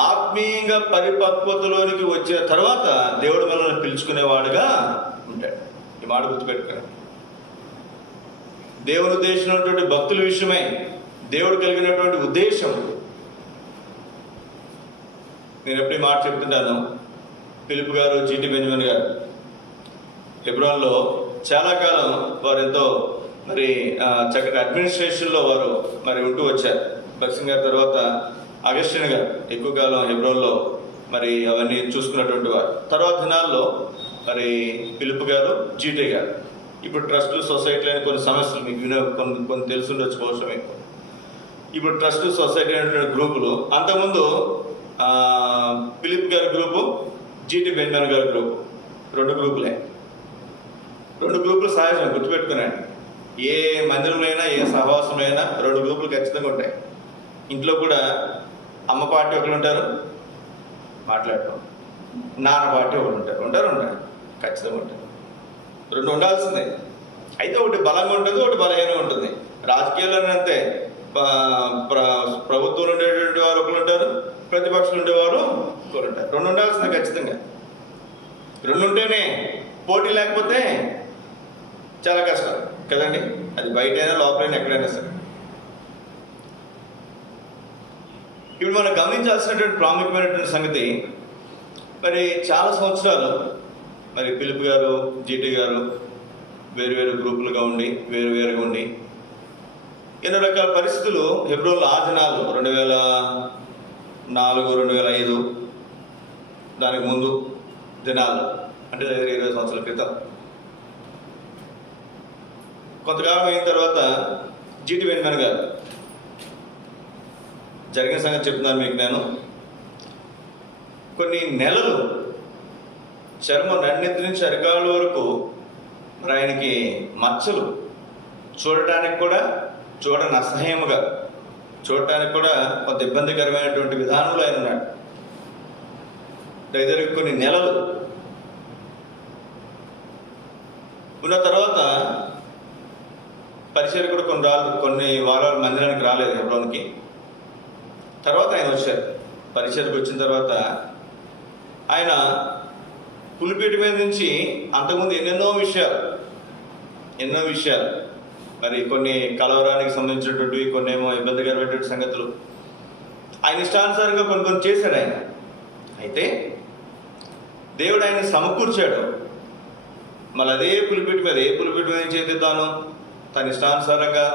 ఆత్మీయంగా పరిపక్వతలోనికి వచ్చిన తర్వాత దేవుడు మనల్ని పిలుచుకునేవాడుగా ఉంటాడు. ఈ మాట గుర్తుపెట్టుకోండి. దేవుని ఉద్దేశించినటువంటి భక్తుల విషయమై దేవుడు కలిగినటువంటి ఉద్దేశం. నేను ఎప్పుడు మాట చెప్తుంటాను. ఫిలిప్ గారు, జీటీ బెంజమిన్ గారు హెబ్రోన్లో చాలా కాలం వారు ఎంతో మరి చక్కటి అడ్మినిస్ట్రేషన్లో వారు మరి ఉంటూ వచ్చారు. భక్సింగ్ గారి తర్వాత అగస్టిన్ గారు ఎక్కువ కాలం హెబ్రోన్లో మరి అవన్నీ చూసుకున్నటువంటి వారు. తర్వాత దినాల్లో మరి ఫిలిప్ గారు, జీటీ గారు. ఇప్పుడు ట్రస్టులు, సొసైటీలు అని కొన్ని సమస్యలు మీకు కొన్ని తెలుసుండొచ్చు బహుశా మీకు. ఇప్పుడు ట్రస్ట్, సొసైటీ అనేటువంటి గ్రూపులు. అంతకుముందు ఫిలిప్ గారి గ్రూపు, జీటీ బెంజమిన్ గారి గ్రూపు, రెండు గ్రూపులే. రెండు గ్రూపులు సహజం, గుర్తుపెట్టుకున్నాను. ఏ మందిరంలో అయినా, ఏ సహవాసంలో అయినా రెండు గ్రూపులు ఖచ్చితంగా ఉంటాయి. ఇంట్లో కూడా అమ్మ పార్టీ ఒకరు ఉంటారు, మాట్లాడటం. నాన్న పార్టీ ఒకరు ఉంటారు ఖచ్చితంగా ఉంటారు. రెండు ఉండాల్సిందే. అయితే ఒకటి బలంగా ఉంటుంది, ఒకటి బలహీనంగా ఉంటుంది. రాజకీయాల్లోనే అంతే. ప్రభుత్వంలో ఉండేటువంటి వారు ఒకరు ఉంటారు, ప్రతిపక్షంలో ఉండేవారు ఒకరు ఉంటారు. రెండు ఉండాల్సిందే ఖచ్చితంగా. రెండు ఉంటేనే పోటీ, లేకపోతే చాలా కష్టం కదండి. అది బయట అయినా, లోపలైనా, ఎక్కడైనా సరే. ఇప్పుడు మనం గమనించాల్సినటువంటి ప్రాముఖ్యమైనటువంటి సంగతి, మరి చాలా సంవత్సరాలు మరి ఫిలిప్ గారు, జీటీ గారు వేరు గ్రూపులుగా ఉండి, వేరుగా ఉండి ఎన్నో రకాల పరిస్థితులు హెబ్రోన్లో ఆ దినాలు 2004, 2005 దానికి ముందు దినాలు, అంటే 20 సంవత్సరాల క్రితం. కొంతకాలం అయిన తర్వాత జీటీ బెంజమిన్ గారు జరిగిన సంగతి చెప్తున్నాను మీకు. నేను కొన్ని నెలలు చర్మం నన్నెత్తి నుంచి అరికాళ్ళ వరకు మరి ఆయనకి మచ్చలు, చూడటానికి కూడా చూడని అసహ్యముగా, చూడటానికి కూడా కొంత ఇబ్బందికరమైనటువంటి విధానంలో ఆయన ఉన్నాడు. దగ్గరికి కొన్ని నెలలు ఉన్న తర్వాత పరిచయం కూడా కొన్ని వారాలు మందిరానికి రాలేదు హెబ్రోన్కి. తర్వాత ఆయన వచ్చారు. పరిచయకు వచ్చిన తర్వాత ఆయన పులిపీట మీద నుంచి అంతకుముందు ఎన్నో విషయాలు మరి కొన్ని కలవరానికి సంబంధించినటువంటివి, కొన్ని ఏమో ఇబ్బందికరమైనటువంటి సంగతులు ఆయన ఇష్టానుసారంగా కొన్ని చేశాడు ఆయన. అయితే దేవుడు ఆయన సమకూర్చాడు. మళ్ళీ అదే పులిపీట మీద, ఏ పులిపీట మీద నుంచి అయితే తన ఇష్టానుసారంగా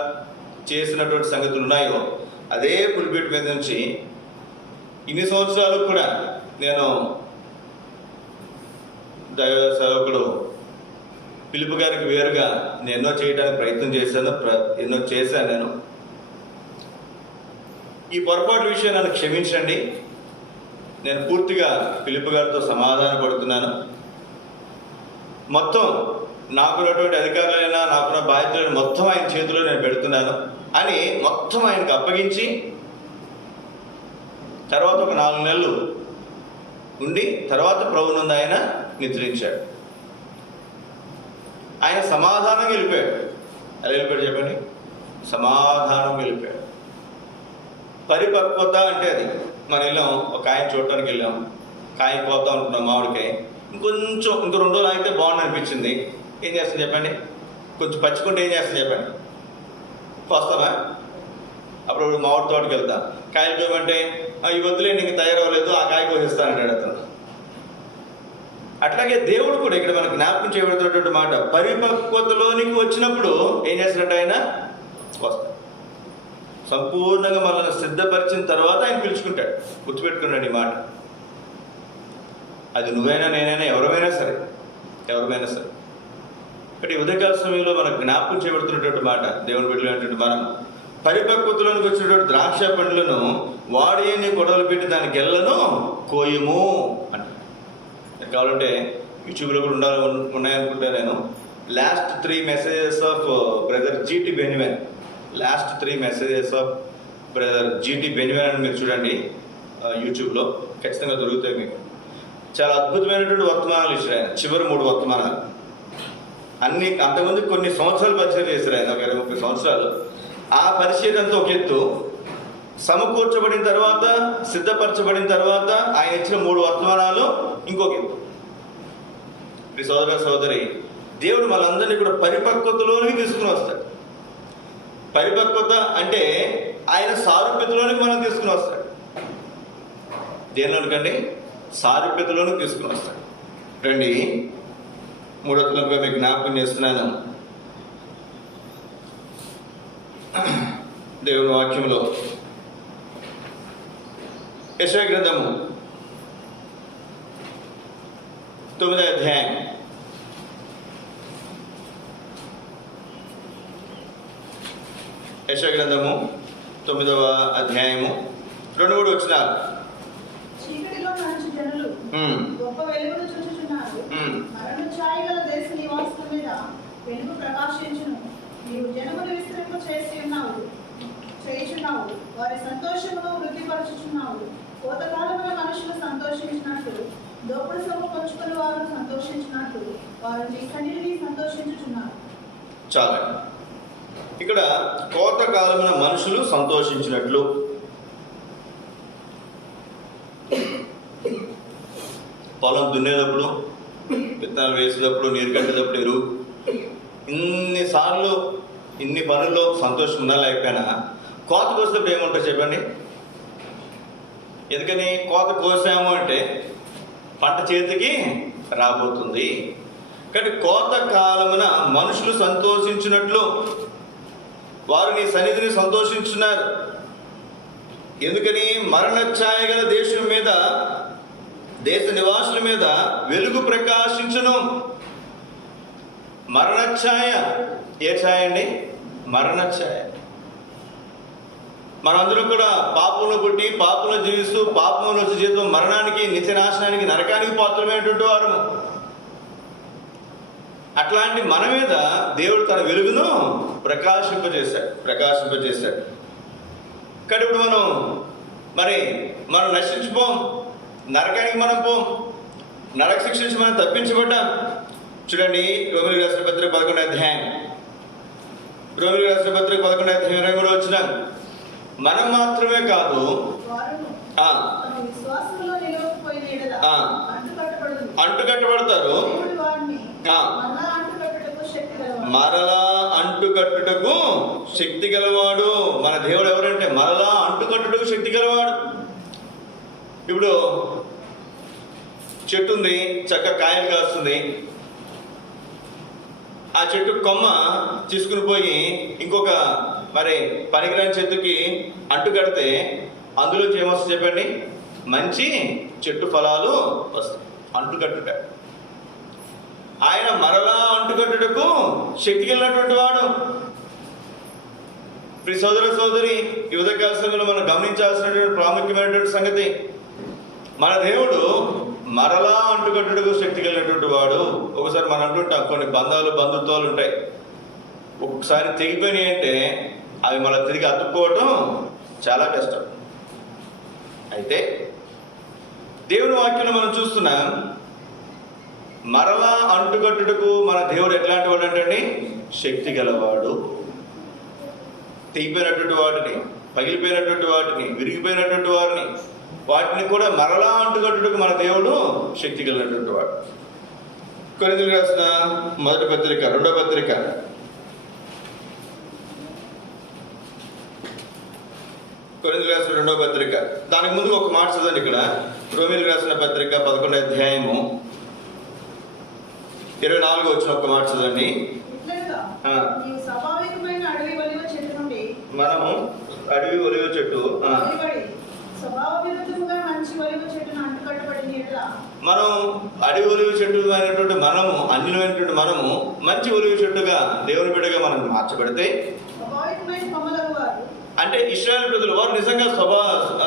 చేసినటువంటి సంగతులు ఉన్నాయో, అదే పులిపీట మీద నుంచి ఇన్ని సంవత్సరాలు కూడా నేను దైవ సేవకుడు ఫిలిప్ గారికి వేరుగా నేను ఎన్నో చేయడానికి ప్రయత్నం చేశాను. నేను ఈ పొరపాటు విషయం నన్ను క్షమించండి. నేను పూర్తిగా ఫిలిప్ గారితో సమాధాన పడుతున్నాను. మొత్తం నాకున్నటువంటి అధికారులైనా, నాకున్న బాధ్యతలను మొత్తం ఆయన చేతిలో నేను పెడుతున్నాను అని మొత్తం ఆయనకు అప్పగించి, తర్వాత ఒక 4 నెలలు ఉండి తర్వాత ప్రభువునందు ఆయన నిద్రించాడు. ఆయన సమాధానంగా వెళ్ళిపోయాడు. ఎలా వెళ్ళిపోయాడు చెప్పండి? సమాధానంగా వెళ్ళిపోయాడు. పరిపక్వత అంటే అది. మనం వెళ్ళాం, ఒక కాయ చూడటానికి వెళ్ళాం, కాయ పోతా ఉంటున్నాం, మామిడికాయ. ఇంకో 2 రోజులు అయితే బాగుంది అనిపించింది. ఏం చేస్తుంది చెప్పండి? కొంచెం పచ్చుకుంటే ఏం చేస్తుంది చెప్పండి? వస్తామా? అప్పుడు మామిడి తోటకి వెళ్తాం. కాయలు కోయమంటే ఈ వద్దులే, నీకు తయారవ్వలేదు, ఆ కాయ కోసిస్తానంటాడు అతను. అట్లాగే దేవుడు కూడా ఇక్కడ మనకు జ్ఞాపకం చేయబడుతున్నటువంటి మాట, పరిపక్వతలోనికి వచ్చినప్పుడు ఏం చేసినట్టు ఆయన వస్తాడు. సంపూర్ణంగా మనల్ని సిద్ధపరిచిన తర్వాత ఆయన పిలుచుకుంటాడు. గుర్తుపెట్టుకున్నాడు ఈ మాట. అది నువ్వైనా, నేనైనా, ఎవరైనా సరే అంటే ఉదయకాల సమయంలో మనకు జ్ఞాపకం చేయబడుతున్నటువంటి మాట, దేవుని బిడ్డలైనటువంటి మనం పరిపక్వతలోనికి వచ్చినటువంటి ద్రాక్ష పండ్లను వాడిని గొడవలు పెట్టి దాని గెల్లను కోయము అంటే. కావాలంటే యూట్యూబ్లో కూడా ఉన్నాయనుకుంటా నేను. Last 3 messages of brother GT బెనివెన్, last 3 messages of brother GT బెనివెన్ అని మీరు చూడండి యూట్యూబ్లో, ఖచ్చితంగా దొరుకుతాయి మీకు. చాలా అద్భుతమైనటువంటి వర్తమానాలు ఇచ్చారు ఆయన, చివరి 3 వర్తమానాలు అన్ని. అంతకుముందు కొన్ని సంవత్సరాలు పరిచయం చేశారు ఆయన, ఒక 20-30 సంవత్సరాలు. ఆ పరిచయం అంతా ఒక ఎత్తు, సమకూర్చబడిన తర్వాత, సిద్ధపరచబడిన తర్వాత ఆయన ఇచ్చిన 3 వర్తమానాలు ఇంకొక ఎత్తు. ఈ సోదర సోదరి, దేవుడు మనందరినీ కూడా పరిపక్వతలోనికి తీసుకుని వస్తాడు. పరిపక్వత అంటే ఆయన సారూప్యతలోనికి మనం తీసుకుని వస్తాడు. దేని అనుకండి? సారూప్యతలోనికి తీసుకుని వస్తాడు. రండి, 3వ తలంపుగా మీకు జ్ఞాపకం చేస్తున్నాను. దేవుని వాక్యంలో యెషయా గ్రంథము 9వ అధ్యాయం యెషయా గ్రంథము 9వ అధ్యాయము 2-3 వచనాలు. చీకటిలో నడుచు జనులు గొప్ప వెలుగును చూచుచున్నారు. మరణ ఛాయ గల దేశ నివాసుల మీద వెలుగు ప్రకాశించును. నీవు జనములు విస్తరింప చేయుచున్నావు, వారి సంతోషమును వృద్ధిపరచుచున్నావు. కోతకాలమున మనుషులు సంతోషించినట్లు, దోపుడు సొమ్ము పంచుకుని వారు సంతోషించినట్లు, వారు నీ సన్నిధిని సంతోషించుచున్నారు. చాలా ఇక్కడ కోతకాలమున మనుషులు సంతోషించినట్లు, పొలం దున్నేటప్పుడు, విత్తనాలు వేసేటప్పుడు, నీరు కట్టేటప్పుడు, ఎరువు, ఇన్నిసార్లు ఇన్ని పనుల్లో సంతోషం ఉన్నా లేకపోయినా కోత కోసేటప్పుడు ఏముంటుంది చెప్పండి? ఎందుకని కోత కోసాము అంటే పంట చేతికి రాబోతుంది. కానీ కోత కాలమున మనుషులు సంతోషించినట్లు వారు నీ సన్నిధిని సంతోషించున్నారు. ఎందుకని? మరణ ఛాయ గల దేశం మీద, దేశ నివాసుల మీద వెలుగు ప్రకాశించును. మరణ ఛాయ ఏ ఛాయ అండి? మరణ ఛాయ. మనందరూ కూడా పాపంలో పుట్టి, పాపంలో జీవిస్తూ, పాపంలో వచ్చే జీవితం మరణానికి, నిత్యనాశనానికి, నరకానికి పాత్రమైనటువంటి వారు. అట్లాంటి మన మీద దేవుడు తన వెలుగును ప్రకాశింపజేశాడు. కానీ ఇప్పుడు మనం నశించిపోం, నరకానికి మనం పోం, నరక శిక్ష నుంచి మనం తప్పించబడ్డాం. చూడండి, రోమిలికి రాసిన పత్రిక 11వ అధ్యాయం, రోమిలికి రాసిన పత్రిక 11వ అధ్యాయం 23వ వచనం. మనం మాత్రమే కాదు, అంటుకట్టబడతారు, మరలా అంటుకట్టుటకు శక్తి గలవాడు. మన దేవుడు ఎవరంటే మరలా అంటుకట్టుటకు శక్తి గలవాడు. ఇప్పుడు చెట్టు ఉంది, చక్కగా కాయలు కాస్తుంది. ఆ చెట్టు కొమ్మ తీసుకుని పోయి ఇంకొక పనికిరాని చెట్టుకి అంటు కడితే అందులో ఏమొస్తుంది చెప్పండి? మంచి చెట్టు ఫలాలు వస్తాయి. అంటుకట్టుట. ఆయన మరలా అంటుకట్టుటకు శక్తి కలిగినటువంటి వాడు. ప్రియ సోదర సోదరి, ఈ ఉదయకాల సమయంలో మనం గమనించాల్సినటువంటి ప్రాముఖ్యమైనటువంటి సంగతి, మన దేవుడు మరలా అంటుకట్టుటకు శక్తి కలిగినటువంటి వాడు. ఒకసారి మనం అంటుంటాం, కొన్ని బంధుత్వాలు ఉంటాయి, ఒక్కసారి తెగిపోయినాయి అంటే అవి మళ్ళీ తిరిగి అతుక్కోవటం చాలా కష్టం. అయితే దేవుని వాక్యంలో మనం చూస్తున్నాం, మరలా అంటుకట్టుటకు మన దేవుడు ఎట్లాంటి వాడు అంటే శక్తి గలవాడు. తెగిపోయినటువంటి వాటిని, పగిలిపోయినటువంటి వాటిని, విరిగిపోయినటువంటి వాటిని కూడా మరలా అంటుకట్టుటకు మన దేవుడు శక్తి కలిగినటువంటి వాడు. కొరింథీయులకు రాసిన మొదటి పత్రిక 2వ పత్రిక, కొరింథీయులకు రాసిన 2వ పత్రిక, దానికి ముందు ఒక మాట చదవండి. ఇక్కడ రోమీయులకు రాసిన పత్రిక 11వ అధ్యాయము 24వ వచనం ఒక మాట చదవండి. మనము అడవి ఒలివ చెట్టు స్వభావ విరుద్ధముగా మంచి ఒలివ చెట్టును అంటుకట్టబడిన యెడల మనం అడవి ఒలివ చెట్టు అయినటువంటి మనము, అన్యులమైనటువంటి మనము మంచి ఒలివ చెట్టుగా దేవుని బిడ్డగా మనం మార్చబడితే, స్వాభావికమైన కొమ్మలకు వారు అంటే ఇశ్రాయేలు ప్రజలు వారు నిజంగా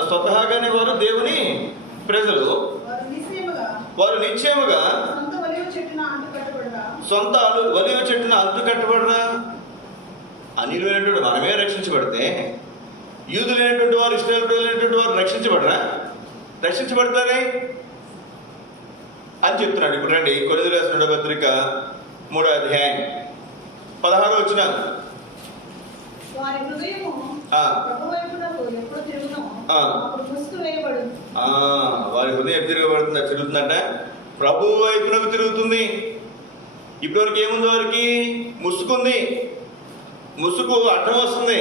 స్వతహాగానే వారు దేవుని ప్రజలు, వారు నిశ్చయముగా సొంత ఒలివ చెట్టును అంటుకట్టబడరా, సొంత ఒలివ చెట్టును అంటుకట్టబడరా. అన్యులైనటువంటి మనమే రక్షించబడితే, యూదులైనటువంటి వారు, ఇశ్రాయేలు ప్రజలైనటువంటి వారు రక్షించబడరా? రక్షించబడతారే అని చెప్తున్నాడు. ఇప్పుడు రండి, కొరింథీయులకు రాసిన పత్రిక 3వ అధ్యాయం 16వ వచనం. వారి హృదయము ప్రభు వైపునకు ఎప్పుడు తిరుగునో అప్పుడు ముసుగు వేయబడును. వారి హృదయం తిరగబడుతుందా? తిరుగుతుందంట, ప్రభు వైపునకు తిరుగుతుంది. ఇప్పటివరకు ఏముంది? వారికి ముసుగుంది. ముసుగు అడ్డం వస్తుంది.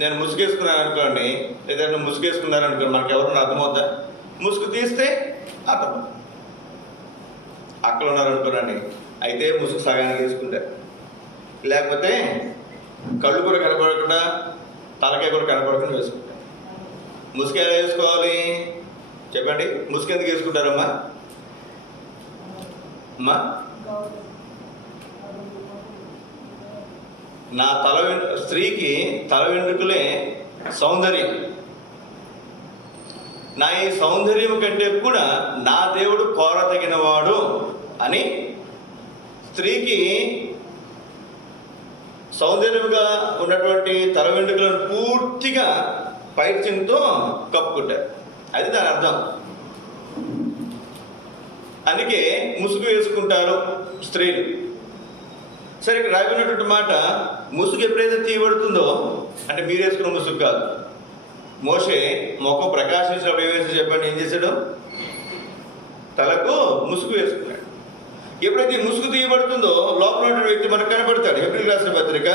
నేను ముసుగేసుకున్నాను అనుకోండి, ఏదైనా ముసుగేసుకున్నారు అనుకోండి, మనకి ఎవరన్నా అర్థమవుతా? ముసుగు తీస్తే అర్థం. అక్కడ ఉన్నారనుకోనండి, అయితే ముసుగు సగానికి వేసుకుంటారు. లేకపోతే కళ్ళు కూడా కనపడకుండా, తలకాయ కూడా కనపడకుండా వేసుకుంటారు. ముసుగు ఎలా వేసుకోవాలి చెప్పండి? ముసుగు ఎందుకు వేసుకుంటారమ్మా? అమ్మా, నా స్త్రీకి తల వెంట్రుకలే సౌందర్యం. నా ఈ సౌందర్యం కంటే కూడా నా దేవుడు కోరతగినవాడు అని స్త్రీకి సౌందర్యంగా ఉన్నటువంటి తల వెంట్రుకలను పూర్తిగా పైత్యంతో కప్పుకుంటారు. అది దాని అర్థం. అందుకే ముసుగు వేసుకుంటారు స్త్రీలు. సరే, ఇక్కడ రాబడినటువంటి మాట, ముసుగు ఎప్పుడైతే తీయబడుతుందో, అంటే మీరు వేసుకున్న ముసుగు కాదు. మోషే ముఖం ప్రకాశించినప్పుడు ఏం చెప్పండి? ఏం చేశాడు? తలకు ముసుగు వేసుకున్నాడు. ఎప్పుడైతే ఈ ముసుగు తీయబడుతుందో లోపల ఉన్న వ్యక్తి మనకు కనబడతాడు. హెబ్రీయులకు రాసిన పత్రిక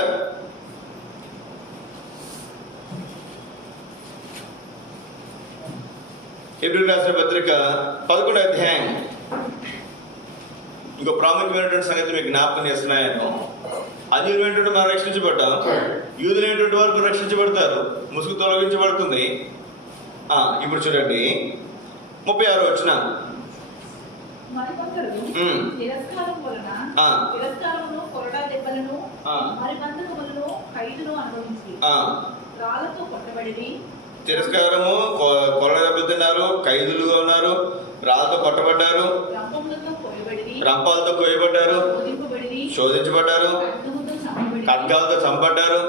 11వ అధ్యాయం. ఇంకో ప్రాముఖ్యమైనటువంటి సంగతి మీకు జ్ఞాపకం చేస్తున్నాను. అన్యులైనటువంటి మనం రక్షించబడ్డాం, యూదులైనటువంటి వారు రక్షించబడతారు, ముసుగు తొలగించబడుతుంది. ఇప్పుడు చూడండి 36వ వచనం. తిరస్కారము, కొరడ దెబ్బలు తిన్నారు, ఖైదులుగా ఉన్నారు, రాళ్ళతో కొట్టబడ్డారు, రంపాలతో కోయబడ్డారు, శోధించబడ్డారు, ఖడ్గాలతో చంపబడ్డారు,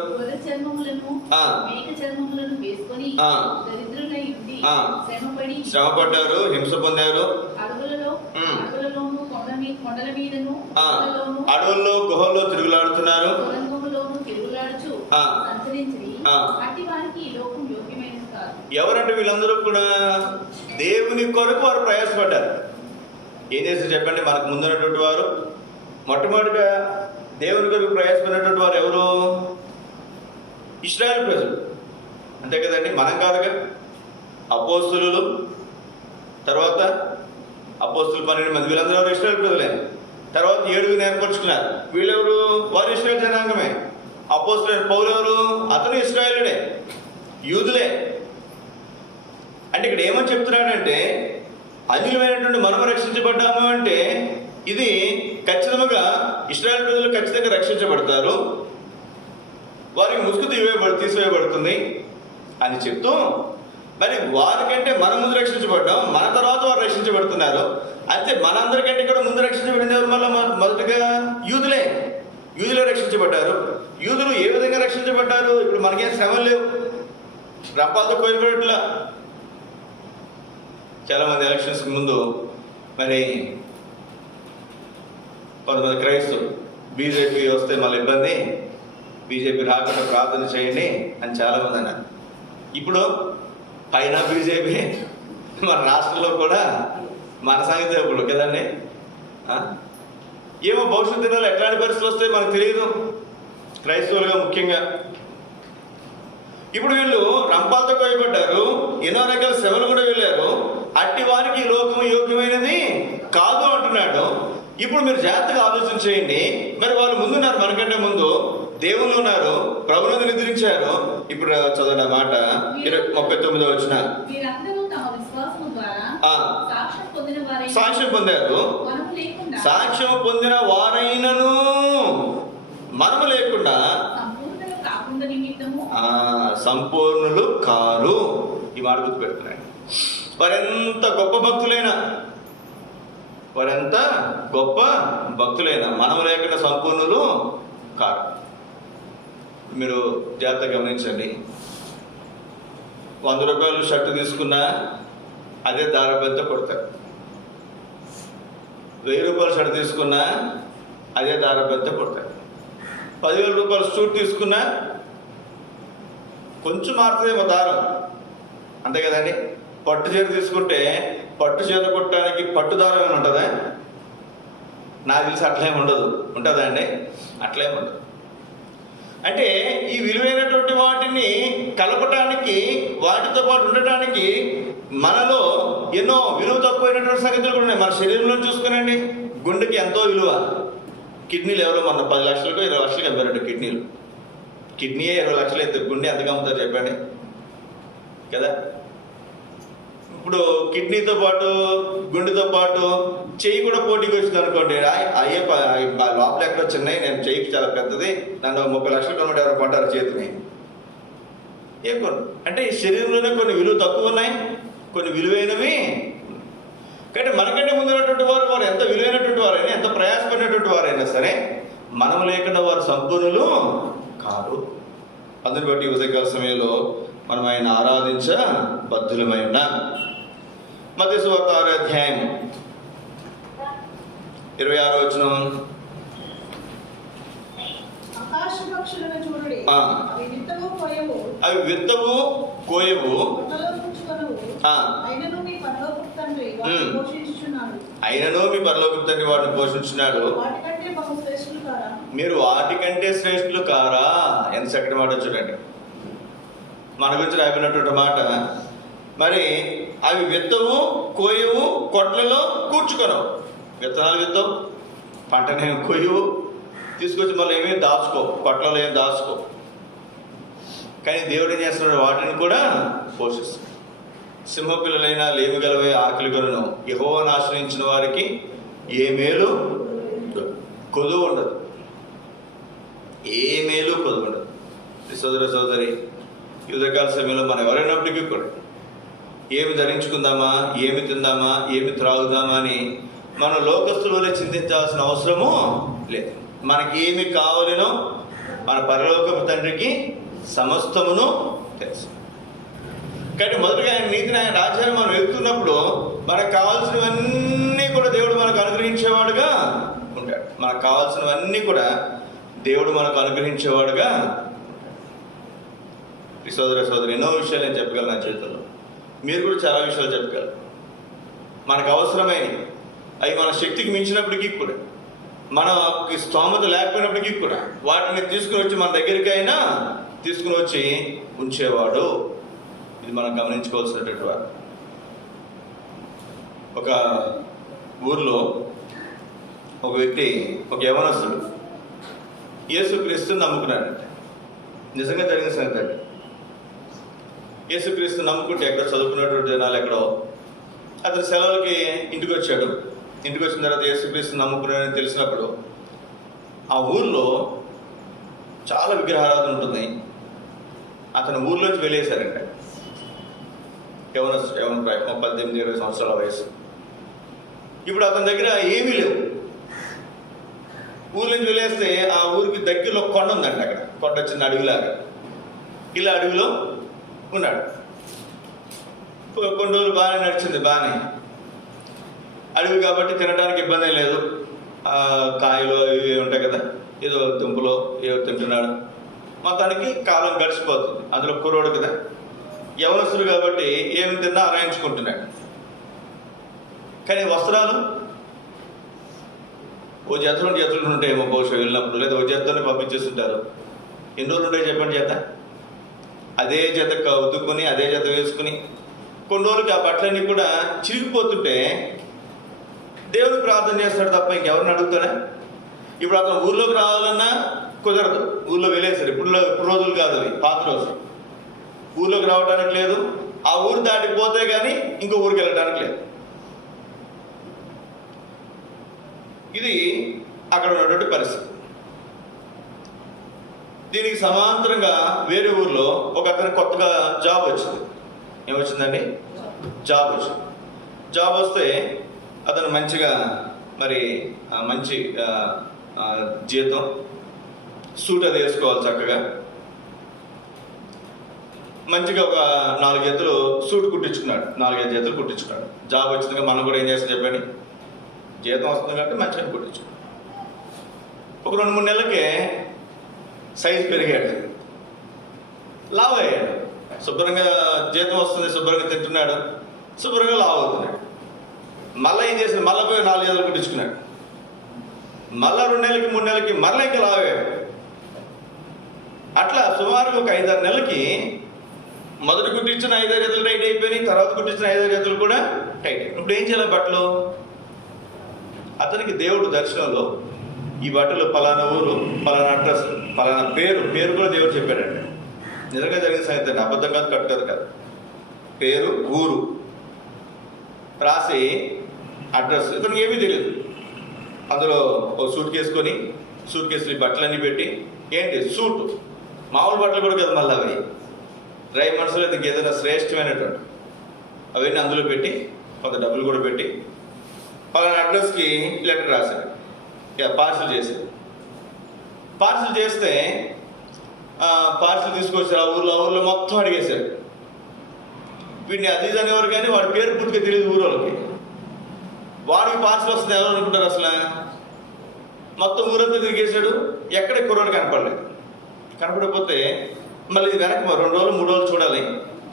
శ్రమపడ్డారు, హింస పొందారు, అడవుల్లో గుహల్లో తిరుగులాడుతున్నారు. ఎవరంటే వీళ్ళందరూ కూడా దేవుని కొరకు వారు ప్రయాసపడ్డారు. ఏం చేసి చెప్పండి? మనకు ముందున్నటువంటి వారు మొట్టమొదటిగా దేవుని కొరకు ప్రయాసపడినటువంటి వారు ఎవరు? ఇశ్రాయేలు ప్రజలు, అంతే కదండి? మనం కాదుగా. అపోస్తులు, తర్వాత అపోస్తులు 12 మంది, వీళ్ళందరూ ఎవరు? ఇశ్రాయేలు ప్రజలే. తర్వాత 7 ఏర్పరచుకున్నారు. వీళ్ళెవరు? వారు ఇశ్రాయేలు జనాంగమే. అపోస్తులైన పౌలు ఎవరు? అతను ఇశ్రాయేలుడే, యూదులే. అంటే ఇక్కడ ఏమని చెప్తున్నాడంటే, అన్యులమైనటువంటి మనము రక్షించబడ్డాము అంటే ఇది ఖచ్చితంగా ఇశ్రాయేలు ప్రజలు ఖచ్చితంగా రక్షించబడతారు, వారికి ముసుగు తీసివేయబడుతుంది అని చెప్తూ, మరి వారికంటే మనం ముందు రక్షించబడ్డాం, మన తర్వాత వారు రక్షించబడుతున్నారు. అంతే, మనందరికంటే కూడా ముందు రక్షించబడింది ఎవరు? మళ్ళీ మొదటిగా యూదులే రక్షించబడ్డారు. యూదులు ఏ విధంగా రక్షించబడ్డారు? ఇప్పుడు మనకేం శ్రమలు లేవు, రంపాలతో కోయబడట్లా. చాలామంది ఎలక్షన్స్కి ముందు మరి కొంతమంది క్రైస్తవులు బీజేపీ వస్తే మళ్ళీ ఇబ్బంది, బీజేపీ రాకుండా ప్రార్థన చేయండి అని చాలామంది అన్నారు. ఇప్పుడు పైన బీజేపీ, మన రాష్ట్రంలో కూడా మన సంగతి ఇప్పుడు కదండి. ఏమో భవిష్యత్తు దినాలు ఎట్లాంటి పరిస్థితులు వస్తాయి మనకు తెలియదు, క్రైస్తవులుగా ముఖ్యంగా. ఇప్పుడు వీళ్ళు రంపాలతో కోయబడ్డారు, ఎన్నో రకాల శ్రమలు కూడా వెళ్ళారు. అట్టి వారికి లోకము యోగ్యమైనది కాదు అంటున్నాడు. ఇప్పుడు మీరు జాగ్రత్తగా ఆలోచన చేయండి. మరి వాళ్ళు ముందున్నారు, మనకంటే ముందు. దేవుళ్ళు ఉన్నారు, ప్రభువును నిద్రించారు. ఇప్పుడు చదవండి ఆ మాట 39వ వచనం. మీరందరూ తమ విశ్వాసము ద్వారా సాక్ష్యం పొందిన వారైన సాక్ష్యం పొందారు. సాక్ష్యం పొందిన వారైనను మనము లేకుండా సంపూర్ణులు కాకుండా నిమిత్తము సంపూర్ణులు కారు. ఈ మాట గుర్తుపెడుతున్నాడు. వారెంత గొప్ప భక్తులైనా, వారెంత గొప్ప భక్తులైనా మనము లేకుండా సంపూర్ణులు కారు. మీరు జాగ్రత్తగా గమనించండి. 100 రూపాయలు షర్టు తీసుకున్నా అదే దారబెత్త కొడతారు. 1000 రూపాయలు షర్ట్ తీసుకున్నా అదే దారబెత్త కొడతారు. 10,000 రూపాయలు సూట్ తీసుకున్నా కొంచెం మారుతుందేమో దారం, అంతే కదండి. పట్టు చీర తీసుకుంటే పట్టు చీర కొట్టడానికి పట్టు దారం ఏమైనా ఉంటుందా? నాకు తెలిసి అట్లేమి ఉండదు. ఉంటుందా అండి? అట్లేమి ఉండదు. అంటే ఈ విలువైనటువంటి వాటిని కలపటానికి, వాటితో పాటు ఉండటానికి మనలో ఎన్నో విలువ తక్కువైనటువంటి సంగతులు కూడా ఉన్నాయి. మన శరీరంలో చూసుకునండి, గుండెకి ఎంతో విలువ. కిడ్నీలు ఎవరో మన 10 లక్షలకు 20 లక్షలకు అమ్మారండి. కిడ్నీయే 20 లక్షలు అయితే గుండె ఎంతగా అమ్ముతారు చెప్పండి కదా. ఇప్పుడు కిడ్నీతో పాటు గుండెతో పాటు చెయ్యి కూడా పోటీకి వచ్చింది అనుకోండి. అయ్యే లోపల ఎక్కడో చిన్నవి, నేను చెయ్యికి చాలా పెద్దది, నన్ను 30 లక్షలు కొనమాట ఎవరు కొంటారు చేతిని. ఏం కొను అంటే ఈ శరీరంలోనే కొన్ని విలువ తక్కువ ఉన్నాయి, కొన్ని విలువైనవి. కాబట్టి మనకంటే ముందున్నటువంటి వారు ఎంత విలువైనటువంటి వారైనా, ఎంత ప్రయాసపడినటువంటి వారైనా సరే మనము లేకుండా వారు సంపూర్ణులు కాదు. అందుని బట్టి ఉదయకాల సమయంలో మనం ఆయన ఆరాధించ బద్ధులమై ఉన్నాం. మత్తయి సువార్త 6వ అధ్యాయం 26వ వచనం. ఆకాశ పక్షులను చూడుడి, అవి విత్తవు కోయవు, అయినను మీ పరలోకపు తండ్రి వాటిని పోషించుచున్నాడు. మీరు వాటికంటే శ్రేష్ఠులు కారా? ఎంత చక్కటి మాట చూడండి. మన గురించి రాయబడినటువంటి మాట. మరి అవి విత్తవు, కోయవు, కొట్లలో కూర్చుకొనవు. విత్తనాలు విత్తవు, పంటనేమి కొయ్యవు, తీసుకొచ్చి మళ్ళీ ఏమీ దాచుకో, కొట్లలో ఏమి దాచుకో. కానీ దేవుడు ఏం చేస్తున్నాడు? వాటిని కూడా పోషిస్తాడు. సింహపిల్లలైనా లేమి గలవే ఆకలి కొనను, యెహోవాను ఆశ్రయించిన వారికి ఏ మేలు కొదువు ఉండదు. ఏ మేలు కొదువు ఉండదు. సోదరి ఈ ఉదయకాల సమయంలో మనం ఎవరైనప్పటికీ కూడా ఏమి ధరించుకుందామా, ఏమి తిందామా, ఏమి త్రాగుదామా అని మనం లోకస్తులోనే చింతించాల్సిన అవసరము లేదు. మనకి ఏమి కావాలనో మన పరలోకపు తండ్రికి సమస్తమును తెలుసు. కానీ మొదటిగా ఆయన నీతిని, ఆయన రాజ్యాన్ని మనం వెళ్తున్నప్పుడు మనకు కావాల్సినవన్నీ కూడా దేవుడు మనకు అనుగ్రహించేవాడుగా ఉంటాడు. మనకు కావాల్సినవన్నీ కూడా దేవుడు మనకు అనుగ్రహించేవాడుగా. ఈ సోదరి ఎన్నో విషయాలు నేను చెప్పగలను నా చేతుల్లో. మీరు కూడా చాలా విషయాలు చెప్పగలరు. మనకు అవసరమైన అవి మన శక్తికి మించినప్పటికీ కూడా, మనకి స్తోమత లేకపోయినప్పటికీ కూడా వాటిని తీసుకుని వచ్చి మన దగ్గరికి అయినా తీసుకుని వచ్చి ఉంచేవాడు. ఇది మనం గమనించుకోవాల్సినటువంటి వారు. ఒక ఊర్లో ఒక వ్యక్తి, ఒక యవనస్తుడు యేసుక్రీస్తుని నమ్ముకున్నాడంట. నిజంగా జరిగిన సంగతి. యేసుక్రీస్తు నమ్ముకుంటే ఎక్కడ చదువుకున్నటువంటి జనాలు ఎక్కడో, అతను సెలవులకి ఇంటికి వచ్చాడు. ఇంటికి వచ్చిన తర్వాత యేసుక్రీస్తు నమ్ముకున్నాడని తెలిసినప్పుడు ఆ ఊర్లో చాలా విగ్రహారాధన ఉంటుంది. అతను ఊర్లోంచి వెళ్ళేశారంట. యవన 18-20 సంవత్సరాల వయసు. ఇప్పుడు అతని దగ్గర ఏమీ లేవు. ఊరి నుంచి వెళ్ళేస్తే ఆ ఊరికి దగ్గరలో కొండ ఉందంట. అక్కడ కొండ చిన్న అడవిలాగా, ఇలా అడవిలో ఉన్నాడు. కొన్ని రోజులు బాగానే నడిచింది. బాగానే అడవి కాబట్టి తినడానికి ఇబ్బంది ఏం లేదు. కాయలు ఇవి ఉంటాయి కదా, ఏదో దుంపలో ఏదో తింటున్నాడు. మొత్తానికి కాలం గడిచిపోతుంది. అందులో కుర్రోడు కదా, యవనస్తుడు కాబట్టి ఏమి తిన్నా ఆరాయించుకుంటున్నాడు. కానీ వస్త్రాలు ఓ జతలు ఉంటాయేమో బహుశా వెళ్ళినప్పుడు, లేదా ఓ జతని పంపించేస్తుంటారు. ఎన్ని రోజులు ఉంటాయి చెప్పండి జత. అదే జత ఉతుక్కుని అదే జత వేసుకుని కొన్ని రోజులకి ఆ బట్టలన్నీ కూడా చిరిగిపోతుంటే దేవుడికి ప్రార్థన చేస్తాడు తప్ప ఇంకెవరిని అడుగుతాడా? ఇప్పుడు అతను ఊర్లోకి రావాలన్నా కుదరదు. ఊళ్ళో వెళ్ళేసారు. ఇప్పుడు రోజులు కాదు అవి, పాత రోజులు. ఊళ్ళోకి రావడానికి లేదు, ఆ ఊరు దాటిపోతే కానీ ఇంకో ఊరికి వెళ్ళడానికి లేదు. ఇది అక్కడ ఉన్నటువంటి పరిస్థితి. దీనికి సమాంతరంగా వేరే ఊర్లో ఒక అతనికి కొత్తగా జాబ్ వచ్చింది. ఏమొచ్చిందండి? జాబ్ వచ్చింది. జాబ్ వస్తే అతను మంచిగా మరి మంచి జీతం, సూట్ అది వేసుకోవాలి చక్కగా. మంచిగా ఒక 4 జతలు సూట్ కుట్టించుకున్నాడు, 4-5 జతలు కుట్టించుకున్నాడు. జాబ్ వచ్చిందిగా మనం కూడా ఏం చేస్తాం చెప్పండి, జీతం వస్తుంది కాబట్టి మంచిగా కుట్టించుకున్నాడు. ఒక 2-3 నెలలకే సైజు పెరిగాడు, లావు అయ్యాడు. శుభ్రంగా జీతం వస్తుంది, శుభ్రంగా తింటున్నాడు, శుభ్రంగా లావు అవుతున్నాడు. మళ్ళీ ఏం చేశాడు, మళ్ళీ పోయి 4 జతలు కుట్టించుకున్నాడు. మళ్ళా 2 నెలలకి 3 నెలలకి మళ్ళీ ఇంకా లావు అయ్యాడు. అట్లా సుమారు ఒక 5-6 నెలలకి మొదటి కుట్టించిన 5-6 జతలు టైట్ అయిపోయినాయి, తర్వాత కుట్టించిన 5-6 జతలు కూడా టైట్ అయిపోయి. ఇప్పుడు ఏం చేయాలి బట్టలు? అతనికి దేవుడు దర్శనంలో ఈ బట్టలు పలానా ఊరు, పలానా అడ్రస్, పలానా పేరు కూడా దేవుడు చెప్పాడండి. నిజంగా జరిగిన సంగతి అండి, అబద్ధం కాదు, కట్టుకథ కాదు. పేరు, ఊరు రాసి అడ్రస్, ఇతనికి ఏమీ తెలియదు. అందులో ఒక సూట్ కేసుకొని, సూట్ కేసులు బట్టలన్నీ పెట్టి, ఏంటి సూట్, మామూలు బట్టలు కూడా కదా, మళ్ళీ అవి డ్రై మనసులో ఇంక ఏదైనా శ్రేష్టమైనటువంటి అవన్నీ అందులో పెట్టి, కొంత డబ్బులు కూడా పెట్టి, పలానా అడ్రస్కి లెటర్ రాశాడు. ఇక పార్సిల్ చేశాడు. పార్సిల్ చేస్తే పార్సిల్ తీసుకొచ్చారు. ఆ ఊర్లో మొత్తం అడిగేశాడు. వీడిని అది అనేవారు కానీ వాడి పేరు పూర్తిగా తెలియదు ఊరు వాళ్ళకి. వాడికి పార్సిల్ వస్తుంది ఎవరు అనుకుంటారు అసలు? మొత్తం ఊరంతా తిరిగేశాడు, ఎక్కడ కుర్రాడు కనపడలేదు. కనపడకపోతే మళ్ళీ వెనక్కి 2 రోజులు 3 రోజులు చూడాలి.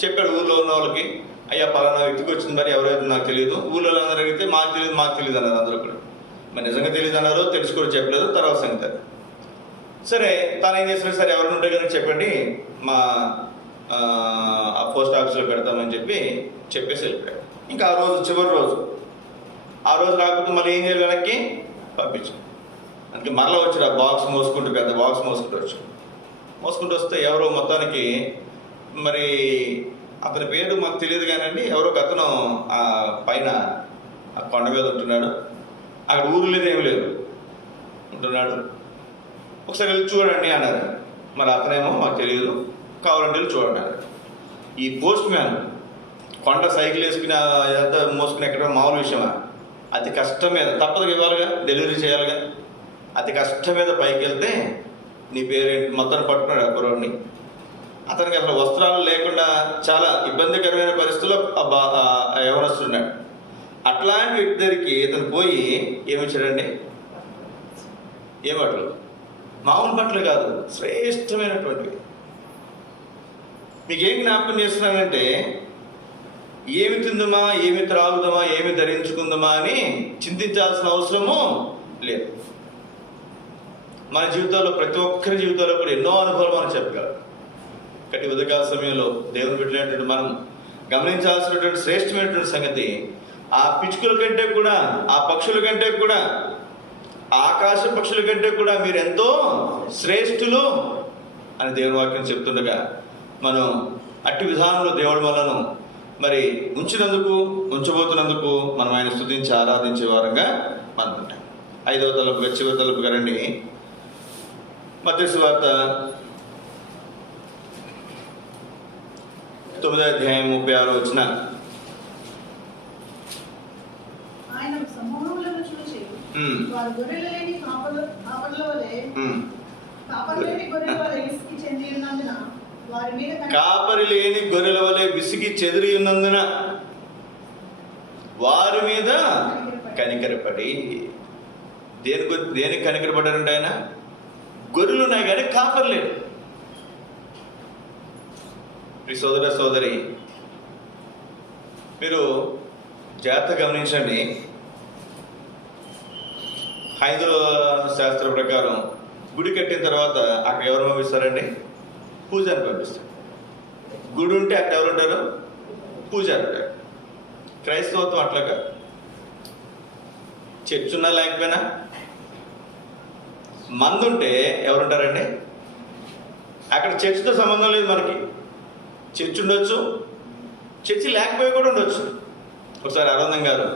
చెప్పాడు ఊళ్ళో ఉన్న వాళ్ళకి, అయ్యా పలానా వ్యక్తికి వచ్చింది, మరి ఎవరైతే నాకు తెలియదు. ఊళ్ళో అందరూ అడిగితే మాకు తెలియదు అన్నారు అందరూ కూడా. మరి నిజంగా తెలియదు అన్నారో తెలుసుకోవడం చెప్పలేదు, తర్వాత సంగతి. సరే తను ఏం చేసినా సరే ఎవరిని ఉంటే కనుక చెప్పండి, మా పోస్ట్ ఆఫీస్లో పెడతామని చెప్పేసి వెళ్ళిపోయాడు. ఇంకా ఆ రోజు చివరి రోజు, ఆ రోజు రాకపోతే మళ్ళీ ఏం చేయాలి, వెనక్కి పంపించాడు. అందుకే మరలా వచ్చాడు, ఆ బాక్స్ మోసుకుంటూ, పెద్ద బాక్స్ మోసుకుంటూ వస్తే ఎవరో మొత్తానికి మరి అతని పేరు మాకు తెలియదు కానండి, ఎవరో ఒక అతను ఆ పైన ఆ కొండ మీద ఉంటున్నాడు, అక్కడ ఊరు లేదు ఏమి లేదు ఉంటున్నాడు, ఒకసారి వెళ్ళి చూడండి అన్నారు. మరి అతనేమో మాకు తెలియదు, కావాలంటే వెళ్ళి చూడండి అన్నారు. ఈ పోస్ట్ మ్యాన్ కొండ సైకిల్ వేసుకుని ఇదంతా మోసుకుని ఎక్కడ మామూలు విషయమా? అతి కష్టం మీద, తప్పదు ఇవ్వాలిగా, డెలివరీ చేయాలిగా, అతి కష్టం మీద పైకి వెళ్తే నీ పేరేంటి మొత్తాన్ని పట్టుకున్నాడు ఆ కుర్రాడిని. అతనికి అసలు వస్త్రాలు లేకుండా చాలా ఇబ్బందికరమైన పరిస్థితుల్లో యవనస్తున్నాడు. అట్లాంటి వ్యక్తి దగ్గరికి ఇతను పోయి ఏమిచ్చాడండి? ఏ బట్టలు? మామూలు బట్టలు కాదు, శ్రేష్టమైనటువంటివి. మీకేం జ్ఞాపకం చేస్తున్నానంటే, ఏమి తిందుమా, ఏమి త్రాగుదామా, ఏమి ధరించుకుందామా అని చింతించాల్సిన అవసరము లేదు. మన జీవితాల్లో, ప్రతి ఒక్కరి జీవితాల్లో కూడా ఎన్నో అనుభవాలు మనం చెప్పగలం. కట్టి ఉదయకాల సమయంలో దేవుని పెట్టినటువంటి మనం గమనించాల్సినటువంటి శ్రేష్టమైనటువంటి సంగతి, ఆ పిచ్చుకల కంటే కూడా, ఆ పక్షుల కంటే కూడా, ఆకాశ పక్షుల కంటే కూడా మీరు ఎంతో శ్రేష్ఠులు అని దేవుని వాక్యం చెప్తుండగా, మనం అట్టి విధానంలో దేవుడి వలన మరి ఉంచబోతున్నందుకు మనం ఆయన స్తుతించి ఆరాధించే వారంగా మనం ఉంటాం. 5వ తలుపు చివరి తలుపు కరండి, మత్తయి సువార్త 9వ అధ్యాయం 36వ వచనం. ఆయన సమూహములను చూచి వారు గొర్రెల లేని కాపరుల వలె విసిగి చెంది ఉన్నందున కాపరి లేని గొర్రెల వలె విసిగి చెదిరి ఉన్నందున వారి మీద కనికరపడి. దేనికి కనికరపడ్డారంటే ఆయన? గొర్రెలు ఉన్నాయి కానీ కాపరి లేడు. సోదరి మీరు జాగ్రత్త గమనించండి. హైందవ శాస్త్ర ప్రకారం గుడి కట్టిన తర్వాత అక్కడ ఎవరు పంపిస్తారండి? పూజారి పంపిస్తారు. గుడి ఉంటే అక్కడ ఎవరు ఉంటారు? పూజారి ఉంటారు. క్రైస్తవత్వం అట్లా కాదు. చర్చ్ ఉన్నా లేకపోయినా మంది ఉంటే ఎవరుంటారండి? అక్కడ చర్చితో సంబంధం లేదు మనకి. చర్చి ఉండొచ్చు, చర్చి లేకపోయి కూడా ఉండొచ్చు. ఒకసారి అరవిందం గారు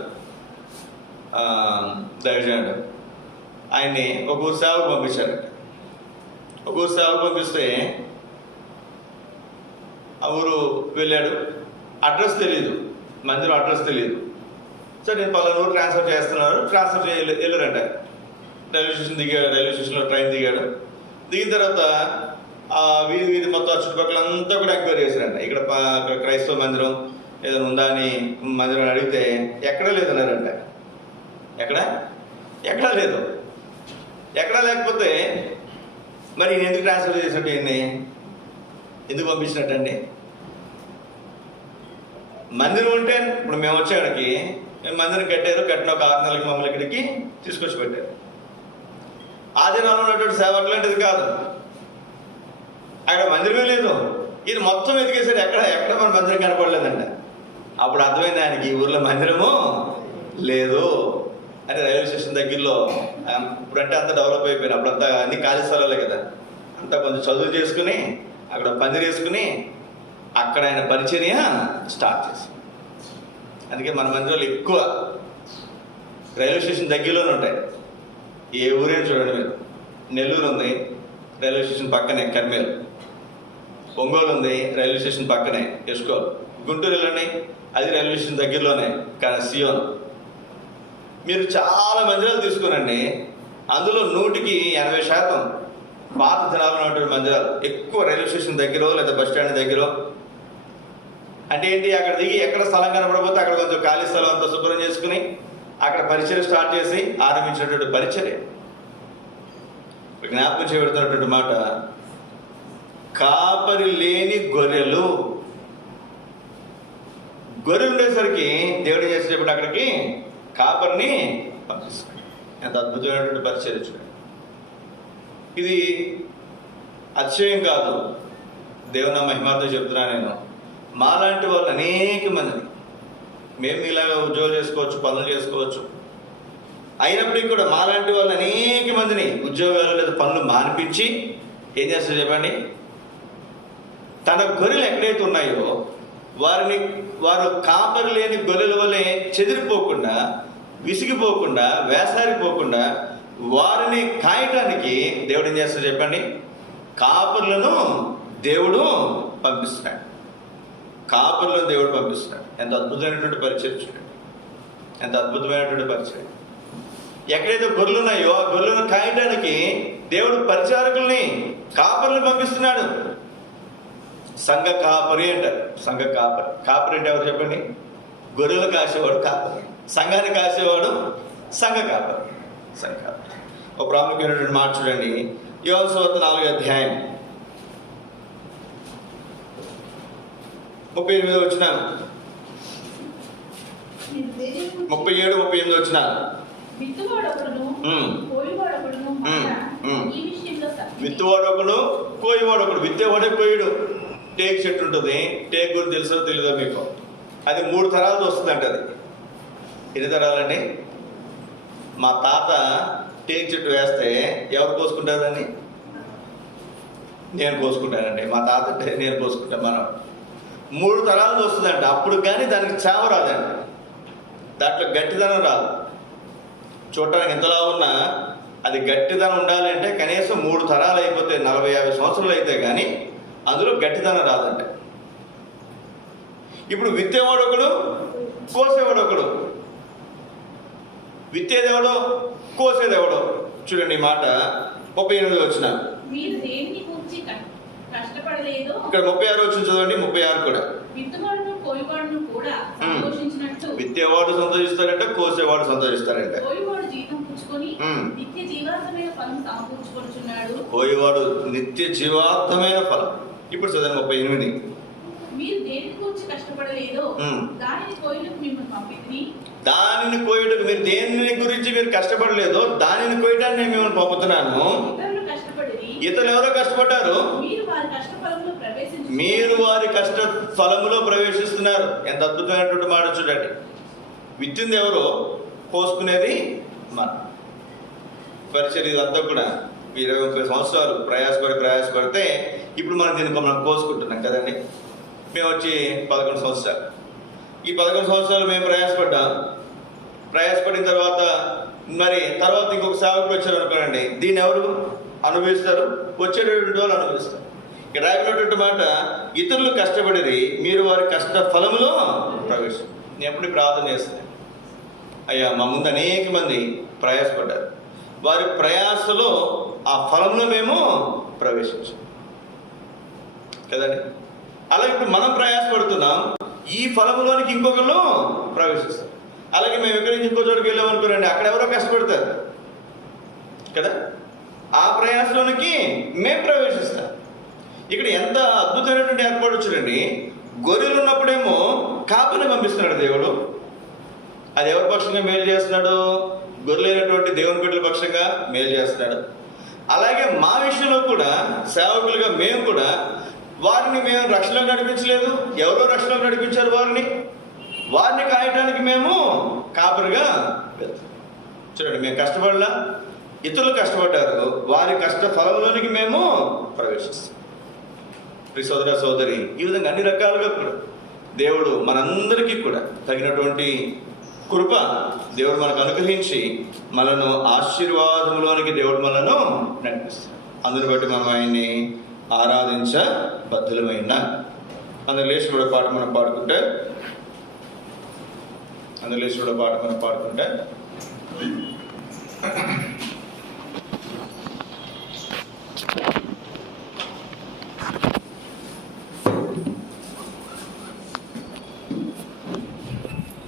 దైవజనుడు ఆయన్ని ఒక ఊరు సేవకు పంపించారు. ఒక ఊరు సేవకు పంపిస్తే ఆ ఊరు వెళ్ళాడు. అడ్రస్ తెలియదు, మందిరం అడ్రస్ తెలియదు. సరే నేను పలానా ఊరు ట్రాన్స్ఫర్ చేస్తున్నారు, ట్రాన్స్ఫర్ వెళ్ళారంట. రైల్వే స్టేషన్లో ట్రైన్ దిగాడు. దిగిన తర్వాత వీధి వీధి మొత్తం చుట్టుపక్కలంతా కూడా ఎంక్వైరీ చేశారంట. ఇక్కడ క్రైస్తవ మందిరం ఏదైనా ఉందా అని మందిరం అడిగితే ఎక్కడా లేదన్నారంట. ఎక్కడా లేదు. ఎక్కడా లేకపోతే మరి ఈయన ఎందుకు ట్రాన్స్ఫర్ చేసినట్టు, ఈయన్ని ఎందుకు పంపించినట్టండి? మందిరం ఉంటే ఇప్పుడు మేము వచ్చేవాడికి మేము మందిరం కట్టిన ఒక 6 నెలలకి మమ్మల్ని ఇక్కడికి తీసుకొచ్చి పెట్టారు. ఆ దినాల్లో ఉన్నటువంటి సేవ అట్లాంటిది కాదు. అక్కడ మందిరమే లేదు. ఇది మొత్తం ఎదిగేసాడు. ఎక్కడ మన మందిరం కనపడలేదంట. అప్పుడు అర్థమైంది ఆయనకి, ఈ ఊర్లో మందిరము లేదు అంటే. రైల్వే స్టేషన్ దగ్గరలో ఇప్పుడంటే అంతా డెవలప్ అయిపోయింది. అప్పుడంతా అన్ని ఖాళీ స్థలాలే కదా. అంతా కొంచెం చదువు చేసుకుని అక్కడ పందిరి వేసుకుని అక్కడ ఆయన పరిచర్య స్టార్ట్ చేశారు. అందుకే మన మందిరాలు ఎక్కువ రైల్వే స్టేషన్ దగ్గరలోనే ఉంటాయి. ఏ ఊరైనా చూడండి మీరు. నెల్లూరు ఉంది, రైల్వే స్టేషన్ పక్కనే కర్మేలు. ఒంగోలు ఉంది, రైల్వే స్టేషన్ పక్కనే ఎస్కోల్. గుంటూరు వెళ్ళండి, అది రైల్వే స్టేషన్ దగ్గరలోనే సియోన్. మీరు చాలా మందిరాలు తీసుకునండి, అందులో 100కి 80% పాత దినాల్లో ఉన్నటువంటి మందిరాలు. ఎక్కువ రైల్వే స్టేషన్ దగ్గర లేదా బస్ స్టాండ్ దగ్గర. అంటే ఏంటి, అక్కడ దిగి ఎక్కడ స్థలం కనపడకపోతే అక్కడ కొంచెం ఖాళీ స్థలం అంతా శుభ్రం చేసుకుని అక్కడ పరిచర్య స్టార్ట్ చేసి ఆరంభించినటువంటి పరిచర్య. జ్ఞాపకం చేయబడుతున్నటువంటి మాట, కాపరి లేని గొర్రెలు. గొర్రెలు ఉండేసరికి దేవుడు చేసేటప్పుడు అక్కడికి కాపరిని పంపిస్తాడు. ఎంత అద్భుతమైనటువంటి పరిచర్య చూడండి. ఇది అతిశయం కాదు, దేవుని మహిమతో చెప్తున్నా నేను. మాలాంటి వాళ్ళు అనేక మందిని, మేము ఇలాగ ఉద్యోగాలు చేసుకోవచ్చు, పనులు చేసుకోవచ్చు, అయినప్పటికీ కూడా మాలాంటి వాళ్ళు అనేక మందిని ఉద్యోగాలు లేదా పనులు మానిపించి ఏం చేస్తారు చెప్పండి? తన గొర్రెలు ఎక్కడైతే ఉన్నాయో వారు కాపరి లేని గొర్రెల వల్లే చెదిరిపోకుండా, విసిగిపోకుండా, వేసారిపోకుండా వారిని కాయటానికి దేవుడు ఏం చేస్తాడు చెప్పండి? కాపరులను దేవుడు పంపిస్తున్నాడు. కాపరులను దేవుడు పంపిస్తున్నాడు. ఎంత అద్భుతమైనటువంటి పరిచయం చూడండి, ఎంత అద్భుతమైనటువంటి పరిచయం. ఎక్కడైతే గొర్రెలు ఉన్నాయో ఆ గొర్రెలను కాయటానికి దేవుడు పరిచారకుల్ని, కాపరులను పంపిస్తున్నాడు. సంఘ కాపరి అంటారు. సంఘ కాపరి. కాపరి అంటే ఎవరు చెప్పండి? గొర్రెలు కాసేవాడు కాపరి, సంఘాన్ని కాసేవాడు సంఘ కాపరి. సంఘ కాపరి. ఒక ప్రాముఖ్యమైనటువంటి మాట చూడండి, యోహాను సువార్త 4వ అధ్యాయం 38వ వచనం, 37, 38 వచనాలు. విత్తువాడు ఒకడు, కోయివాడు ఒకడు. విత్తేవాడే కోయుడు. టేక్ చెట్టు ఉంటుంది. టేక్ గురించి తెలుసో తెలీదో మీకు? అది 3 తరాలతో వస్తుందంట. అది ఎన్ని తరాలండి? మా తాత టేక్ చెట్టు వేస్తే ఎవరు కోసుకుంటారని? నేను కోసుకుంటానండి. మా తాత నేను కోసుకుంటాను. మనం 3 తరాలతో వస్తుందంట. అప్పుడు కానీ దానికి చావ రాదండి, దాంట్లో గట్టిదనం రాదు. చూడటానికి ఎంతలా ఉన్నా అది గట్టిదనం ఉండాలి అంటే కనీసం 3 తరాలు అయిపోతే 40-50 సంవత్సరాలు అయితే కానీ అందులో గట్టిదనం రాదండి. ఇప్పుడు విత్తేవాడు ఒకడు, కోసేవాడు ఒకడు. విత్తేదేవాడో కోసేదేవాడో చూడండి. ఈ మాట 38 వచ్చిన ఇక్కడ 36 వచ్చిన చదవండి. 36 కూడా. విత్తేవాడు సంతోషిస్తాడంట, కోసేవాడు సంతోషిస్తాడంట. కోయివాడు నిత్య జీవార్థమైన ఫలం. ఇప్పుడు చదవండి 38. దానిని కోయటకు మీరు దేని గురించి మీరు కష్టపడలేదో దానిని కోయటాన్ని నేను మిమ్మల్ని పంపుతున్నాను. ఇతరులు ఎవరో కష్టపడ్డారు, మీరు వారి కష్ట ఫలములో ప్రవేశిస్తున్నారు. ఎంత అద్భుతమైనటువంటి మాట చూడండి. విత్తింది ఎవరో, కోసుకునేది మన పరిచర్య. ఇదంతా కూడా 20-30 సంవత్సరాలు ప్రయాసపడితే ఇప్పుడు మనం దీన్ని మనం కోసుకుంటున్నాం కదండి. మేము వచ్చి 11 సంవత్సరాలు. ఈ 11 సంవత్సరాలు మేము ప్రయాసపడిన తర్వాత ఇంకొక సేవకుడు వచ్చారు అనుకోండి, దీన్ని ఎవరు అనుభవిస్తారు? వచ్చేటటువంటి వాళ్ళు అనుభవిస్తారు. ఇక్కడ రాయబడినటువంటి మాట, ఇతరులు కష్టపడి మీరు వారి కష్ట ఫలములో ప్రవేశం. నేను ఎప్పుడు ప్రార్థన చేస్తాను, అయ్యా మా ముందు అనేక మంది ప్రయాసపడ్డారు, వారి ప్రయాసలో ఆ ఫలంలో మేము ప్రవేశించాం కదండి. అలాగే ఇప్పుడు మనం ప్రయాసపడుతున్నాం, ఈ ఫలంలోనికి ఇంకొకరు ప్రవేశిస్తాం. అలాగే మేము ఎక్కడి నుంచి ఇంకో చోటుకి వెళ్ళామనుకోరండి, అక్కడ ఎవరో కష్టపడతారు కదా, ఆ ప్రయాసలోనికి మేము ప్రవేశిస్తాం. ఇక్కడ ఎంత అద్భుతమైనటువంటి ఏర్పాటు చూడండి. గొర్రెలు ఉన్నప్పుడేమో కాపుని పంపిస్తున్నాడు దేవుడు. అది ఎవరి పక్షంగా మేలు చేస్తున్నాడు? గొర్రెలైనటువంటి దేవుని బిడ్డల పక్షంగా మేలు చేస్తున్నాడు. అలాగే మా విషయంలో కూడా సేవకులుగా మేము కూడా వారిని మేము రక్షణలో నడిపించలేదు, ఎవరో రక్షణలో నడిపించారు. వారిని కాయటానికి మేము కాపరిగా వెళ్తాం. చూడండి, మేము కష్టపడలా, ఇతరులు కష్టపడ్డారు, వారి కష్ట ఫలంలోనికి మేము ప్రవేశిస్తాం. సోదర సోదరి, ఈ విధంగా అన్ని రకాలుగా కూడా దేవుడు మనందరికీ కూడా తగినటువంటి కృప దేవుడు మనకు అనుగ్రహించి మనను ఆశీర్వాదంలోనికి దేవుడు మనను నడిపిస్తాడు. అందుని బట్టి మనం ఆయన్ని ఆరాధించ బద్ధులమైన. అందరు లేచి కూడా పాట మనం పాడుకుంటే